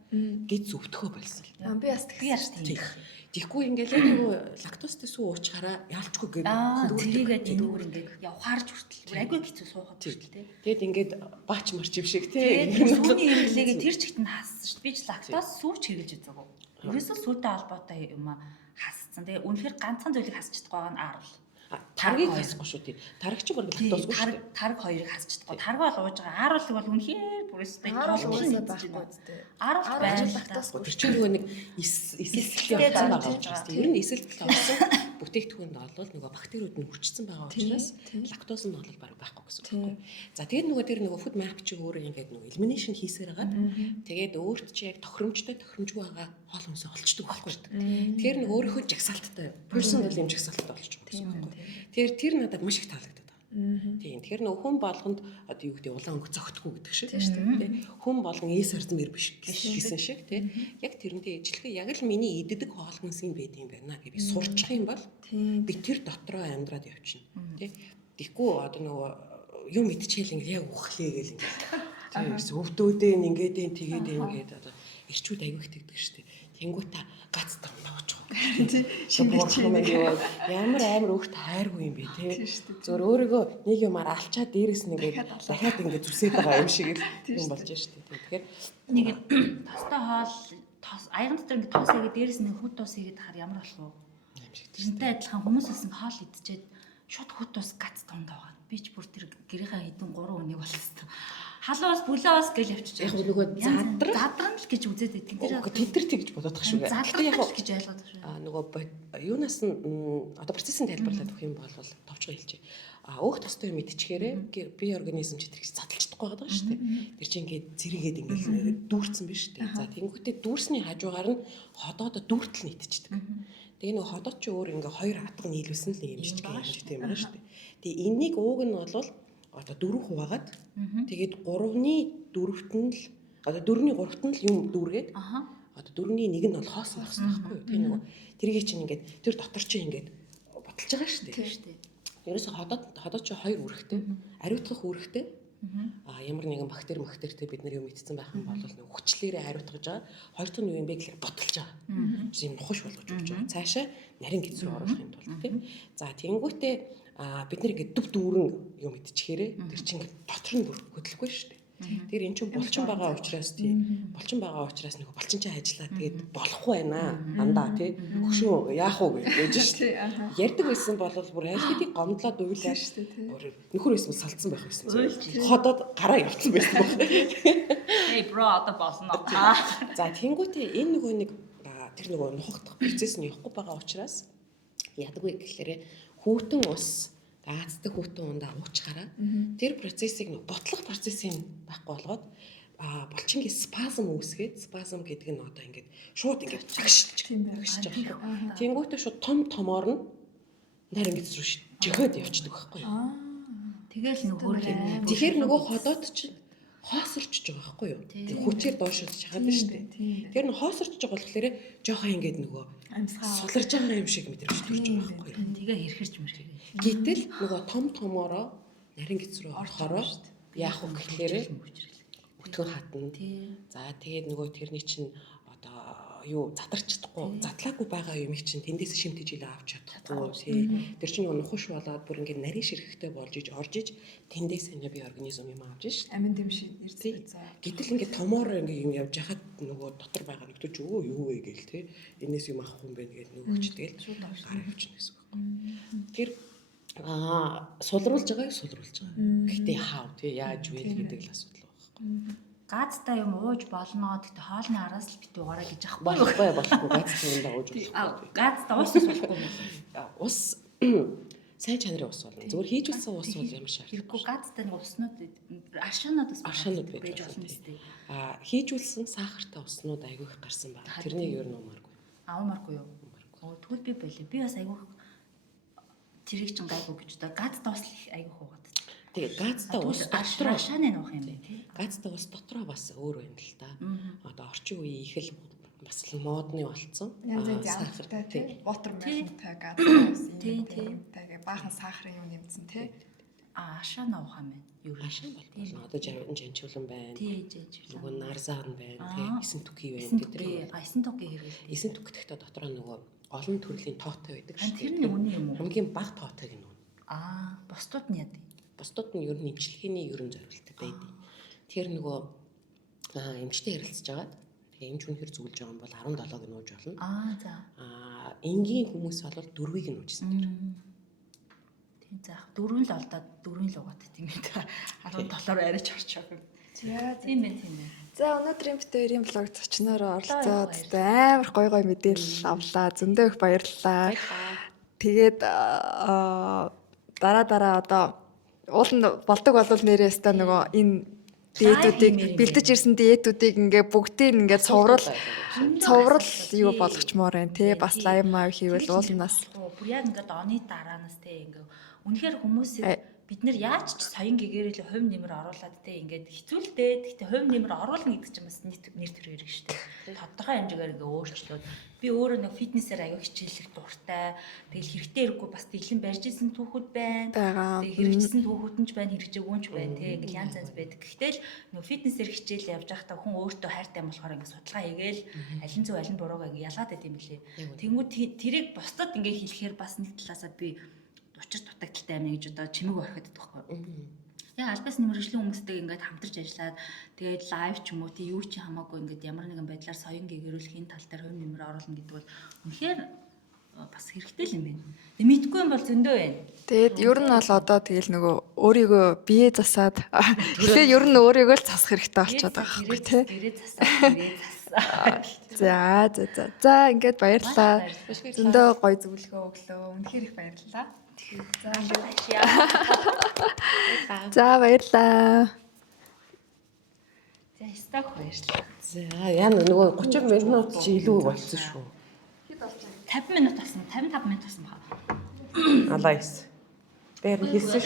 гидс өвтгөө болсон. Би бас тийм. Тэгэхгүй ингээд нөгөө лактозтэй сүү уучаараа ялчгүй гэдэг тэрийгээ дүүр ингээд явхаарч хүртэл айгүй хэцүү суухад хүртэл тий. Тэгэд ингээд баач марч юм шиг тий. Сүүний хэрэглээгээ тэр чигт нь хаассан шүү дээ. Би ч лактоз сүүч хэрэглэж үзээгүй. Ерөөсөө сүүтэй холбоотой юм хаассан. Тэгээ үнэхээр ганцхан зүйлийг хасчихдаг байгаа нь аарл. Таргийг хасахгүй шүү тий. Тарагч бүр лактозгүй шүү дээ. Тараг хоёрыг хасчихдаг. Тараг бол ууж байгаа. Ааруулыг бол үнэхээр бүрээстэй тоолсон байхгүй дээ. Ааруул байх лактозгүй. Тэр чинь нөгөө нэг эсэлтэлтэй байгаа учраас тийм. Ер нь эсэлтэлтэй болсон бүтээгдэхүүнд бол нөгөө бактериуд нь хүрчсэн байгаа учраас лактоз нь бол бараг байхгүй гэсэн үг байхгүй. За тэгээд нөгөө тэр нөгөө food map чи өөрөө ингээд нөгөө elimination хийсээр хагаад тэгээд өөрт чи яг тохиромжтой тохиромжгүй байгаа хоол хүнсээ олчдөг байхгүй. Тэгэхээр нөгөө өөрийнхөө жагсаалттай personal юм жагсаалттай болж байгаа гэсэн үг байхгүй. Тэгэхээр тэр надад маш их таалагдав. Тийм. Тэгэхээр нөгөө хүн болгонд одоо юу гэдэг улаан өнгө зөгтгөө гэдэг шиг тийм тий. Хүн болгон эс орсон мэр биш гэсэн шиг тий. Яг тэрнтэй ижилхэн яг л миний иддэг хоол хүнсийн байд юм байна гэж би сурчих юм бол би тэр дотроо амьдраад явчихна тий. Тэгэхгүй одоо нөгөө юм идчихэл ингэ яг ухлээ гэл ингэ. Тийм. Өвдөөдөө ингээд тэгээд ингээд одоо ирчүүд аягүй ихтэйгдэг шүү дээ. Тэнгүүтээ гац тань тавч байгаа. Ямар амар өөрт хайргүй юм бэ те. Зөвөр өөрийгөө нэг юмар алчаад дээрээс нэгээд дахиад ингэ зүсээд байгаа юм шиг юм болж штэ. Тэгэхээр нэг тостой хоол аяган дотор ингэ тоос хийгээд дээрээс нэг хүт тус хийгээд хахаар ямар болох вэ? Тэрнтэй адилхан хүмүүс хэлсэн хоол идчихэд шууд хүт тус гац тань тавгаа. Би ч бүр тэр гэрийнхаа хэдэн 3 өнийг болсон. Халуус бүлээс гэл явчих. Яг нөгөө задран л гэж үзээд байдаг. Тэр тэгж бодох шүү. Гэхдээ яг гэж ойлгоод байна шүү. Нөгөө юунаас нь одоо процессын тайлбарлаад өгөх юм бол товчгоо хэлжээ. Өөх тостой юм идчихээрээ бие организм ч тэрийг задлчихдаггүй байгаа шүү дээ. Тэр чинь ингээд зэрэгээд ингээд дүүрсэн биш шүү дээ. За тэнгуүтээ дүүрсний хажуугаар нь ходоодо дүүртэл нийтчихдэг. Тэгээ нөгөө ходоод ч өөр ингээд хоёр хатга нийлүүлсэн л юм шиг тийм байна шүү дээ. Тэгээ энийг ууг нь бол одоо 4 хуваагаад тэгээд 3-ны 4-т нь л одоо 4-ний 3-т нь л юм дүүргээд одоо 4-ний 1 нь бол хоосон байх хэрэгтэй байхгүй юу? Тэгээ нөгөө тэргийг чинь ингээд тэр дотор чинь ингээд ботолж байгаа шүү дээ. Ерөөсө ходоод чи 2 үүрэгтэй, ариутгах үүрэгтэй. Ямар нэгэн бактеритэй бид нар юм итцэн байх юм бол нэг хүчлээрээ хариуцгаж байгаа. Хоёр дахь нь юу юм бэ гэхээр ботолж байгаа. Тийм нухаш болгож өгч байгаа. Цаашаа нарийн гиз рүү оруулахын тулд тийм. За тэнгүүтээ бид нар ингээд дүв дүүрэн юм идчихээрээ тэр чинь ингээд дотор нь бүр хөдлөхгүй шүү дээ. Тэр эн чинь булчин байгаа учраас нэг булчин чинь ажиллаа тэгээд болохгүй байна андаа тий хөшөө яах уу гэж шүү дээ. Ярддаг байсан бол бүр аль хэдийн гомдлоод уйлаад нөхөр байсан салцсан байх байсан. Ходоод гараа явцсан байсан баг. Hey bro одоо болно. За тэнгуүтээ энэ нэг тэр нөгөө нухагдах процесс нь явахгүй байгаа учраас яадаг вэ гэхээр хүүтэн ус гаацдаг хүүтэн ундаа уучхаараа тэр процессыг ботлох процессын байхгүй болгоод булчингийн спазм үүсгээд спазм гэдэг нь одоо ингээд шууд ингээд загшиж байгаа. Тэнгүүтээ шууд томоор нь нарийн гиз рүү жихэд явчихдаг байхгүй юу? Тэгэл нөгөө тэгэхээр нөгөө ходоод чинь хоосорчж байгаа байхгүй юу? Хүчээр доошод чагаад шүү дээ. Тэр нь хоосорчж байгаа болохоор жоохон ингээд нөгөө суларж байгаа юм шиг мэдрэмж төрж байгаа байхгүй юу? Тэгээ хэрхэрч мэрхээ. Гэтэл нөгөө томоороо нарийн гиз рүү орохороо яах вэ гэхээр өтгөн хатна. За тэгээд нөгөө тэрний чинь одоо юу задарч чадахгүй, задлаагүй байгаа юмыг чинь тэндээс шимтэж илээ авч чадахгүй тий. Тэр чинь нөгөө нухаш болоод бүр ингээд нарийн ширхэгтэй болж орж иж тэндээс энэ би организм юм авч шít. Амин дэм шиг ирсэн. Гэтэл ингээд томоор ингээд юм явж хахад нөгөө дотор байгаа нэгтэж өө юу вэ гээл тий. Энээс юм авахгүй юм байна гэдэг нөгөөч тэгэл гараа явчихна гэсэн үг байна. Тэр сулруулж байгаа. Гэхдээ хаа тий яаж вэ гэдэг л асуудал байна байхгүй. Газтай юм ууж болно. Гэхдээ хоолны араас л бит угаараа гэж ахгүй. Болохгүй газтай юм да ууж болохгүй. Газтай уус болохгүй. Ус сайн чанарын ус болно. Зүгээр хийж үлсэн ус бол ямар шаардлага. Хэрэггүй газтай нэг уснууд аршаанууд бас Аршаанууд байж байж болно болно, тийм. Хийж үлсэн сахартай уснууд айгүй их гарсан байна. Тэрнийг ер нь уумааргүй. Аамаргүй юу? Тэгвэл би болоо. Би бас айгүй тэрийг чинь гайгүй гэж одоо газтай ус их айгүй хуугаад. Тэгээ газтай ус дотроо аршааны нуух юм байна тий. газтай ус дотроо бас өөр байна л та. Одоо орчин үеийн их л бас л модны болцсон. Янз янзын амттай тий. Watermelonтай, газтай ус юм тэгээ баахан сахарын юм нэмсэн тий. Аршаа нуух юм байна. Юу Ашиг бол одоо жанчуулан байна. тий жижиг. Нөгөө нарзаан байна. Тэг эсэн түкий байна. Эсэн Тэдний эсэн тугийн хэрэглээ. эсэн түк гэхдээ дотроо нөгөө олон төрлийн тоотой байдаг шүү Тэр нь үнэн юм уу? Хамгийн бага тоотойг нь үнэ. Бусдууд нь яа дээ? Бусдууд нь ер нь эмчилгээний ерөн зорилттой байдаг. Тэр нөгөө эмчтэй ярилцж агаад тэгээ эмч үнэхээр зүгэлж байгаа юм бол 17-г нь ууж болно. За. Энгийн хүмүүс бол 4-ийг нь уужсэн тэр. Тийм заах. 4 л олдоод 4 л угаад тийм ээ. 17-оор арайч орчих юм. Тийм байна тийм байна. За өнөөдрийн битээрийн блог зочноороо оролцоод амар гой гой мэдээлэл авлаа. Зөндөө их баярлалаа. Тэгээд дараа одоо ууланд болдог болвол нэрээ өстой нөгөө энэ диетүүдийг бэлдэж ирсэн диетүүдийг ингээ бүгдийг ингээ цоврал юу болгочмоор байна те бас лайв маяг хийвэл уулнаас бүр яг ингээд оны дараанаас те ингээ үнэхээр хүмүүсийг бид нэр яаж ч соён гэгэрэл хувь нэмэр оруулаад те ингээд хэцүүлдэ. Гэхдээ хувь нэмэр оруулна гэдэг чинь бас нэр төр хэрэг шүү дээ. Тодорхой хэмжээгээр ингээ өөрчлөөд би өөрөө нэг фитнесээр аягүй хичээлэх дуртай. Тэгэл хэрэгтэй хэрэггүй бас дэлгэн барьж исэн түүхүүд байна. Тэг хэрэгжсэн түүхүүд нь ч байна, хэрэгжээгүй ч байна те. Ингээл янз янз байдаг. Гэтэл нэг фитнесээр хичээл явж байхдаа хүн өөртөө хайртай юм болохоор ингээ судалгаа хийгээл аль нь зөв аль нь бурууг ингээ ялгаад байт юм лээ. Тэнгүүд тэрийг бусдад ингээ хэлэхээр бас нэг талаасаа би учир дутагдaltaй амина гэж одоо чимэг орхиод байхгүй. Яг альбас нэмэрхжлийн хүмүүстэй ингээд хамтарч ажиллаад тэгээд лайв ч юм уу тий юу ч хамаагүй ингээд ямар нэгэн байдлаар соён гэгэрүүлэхийн тал дээр хувь нэмэр оруулна гэдэг бол үнэхээр бас хэрэгтэй л юм байна. Тэг мэдгүй юм бол зөндөө байна. Тэгээд ер нь бол одоо тэгэл нөгөө өөрийгөө бие засаад тэгэхээр ер нь өөрийгөө л засах хэрэгтэй болчиход байгаа байхгүй тий. Гэрээ засаа. За ингээд баярлалаа. Зөндөө гоё зөвлөгөө өглөө. Үнэхээр их баярлалаа. За баярлалаа. За стак баярлалаа. За яа нөгөө 30 минут чи илүү болцсон шүү. 50 минут болсон. 55 минут болсон байна. Алайс. Тэр хэлсэн шүү.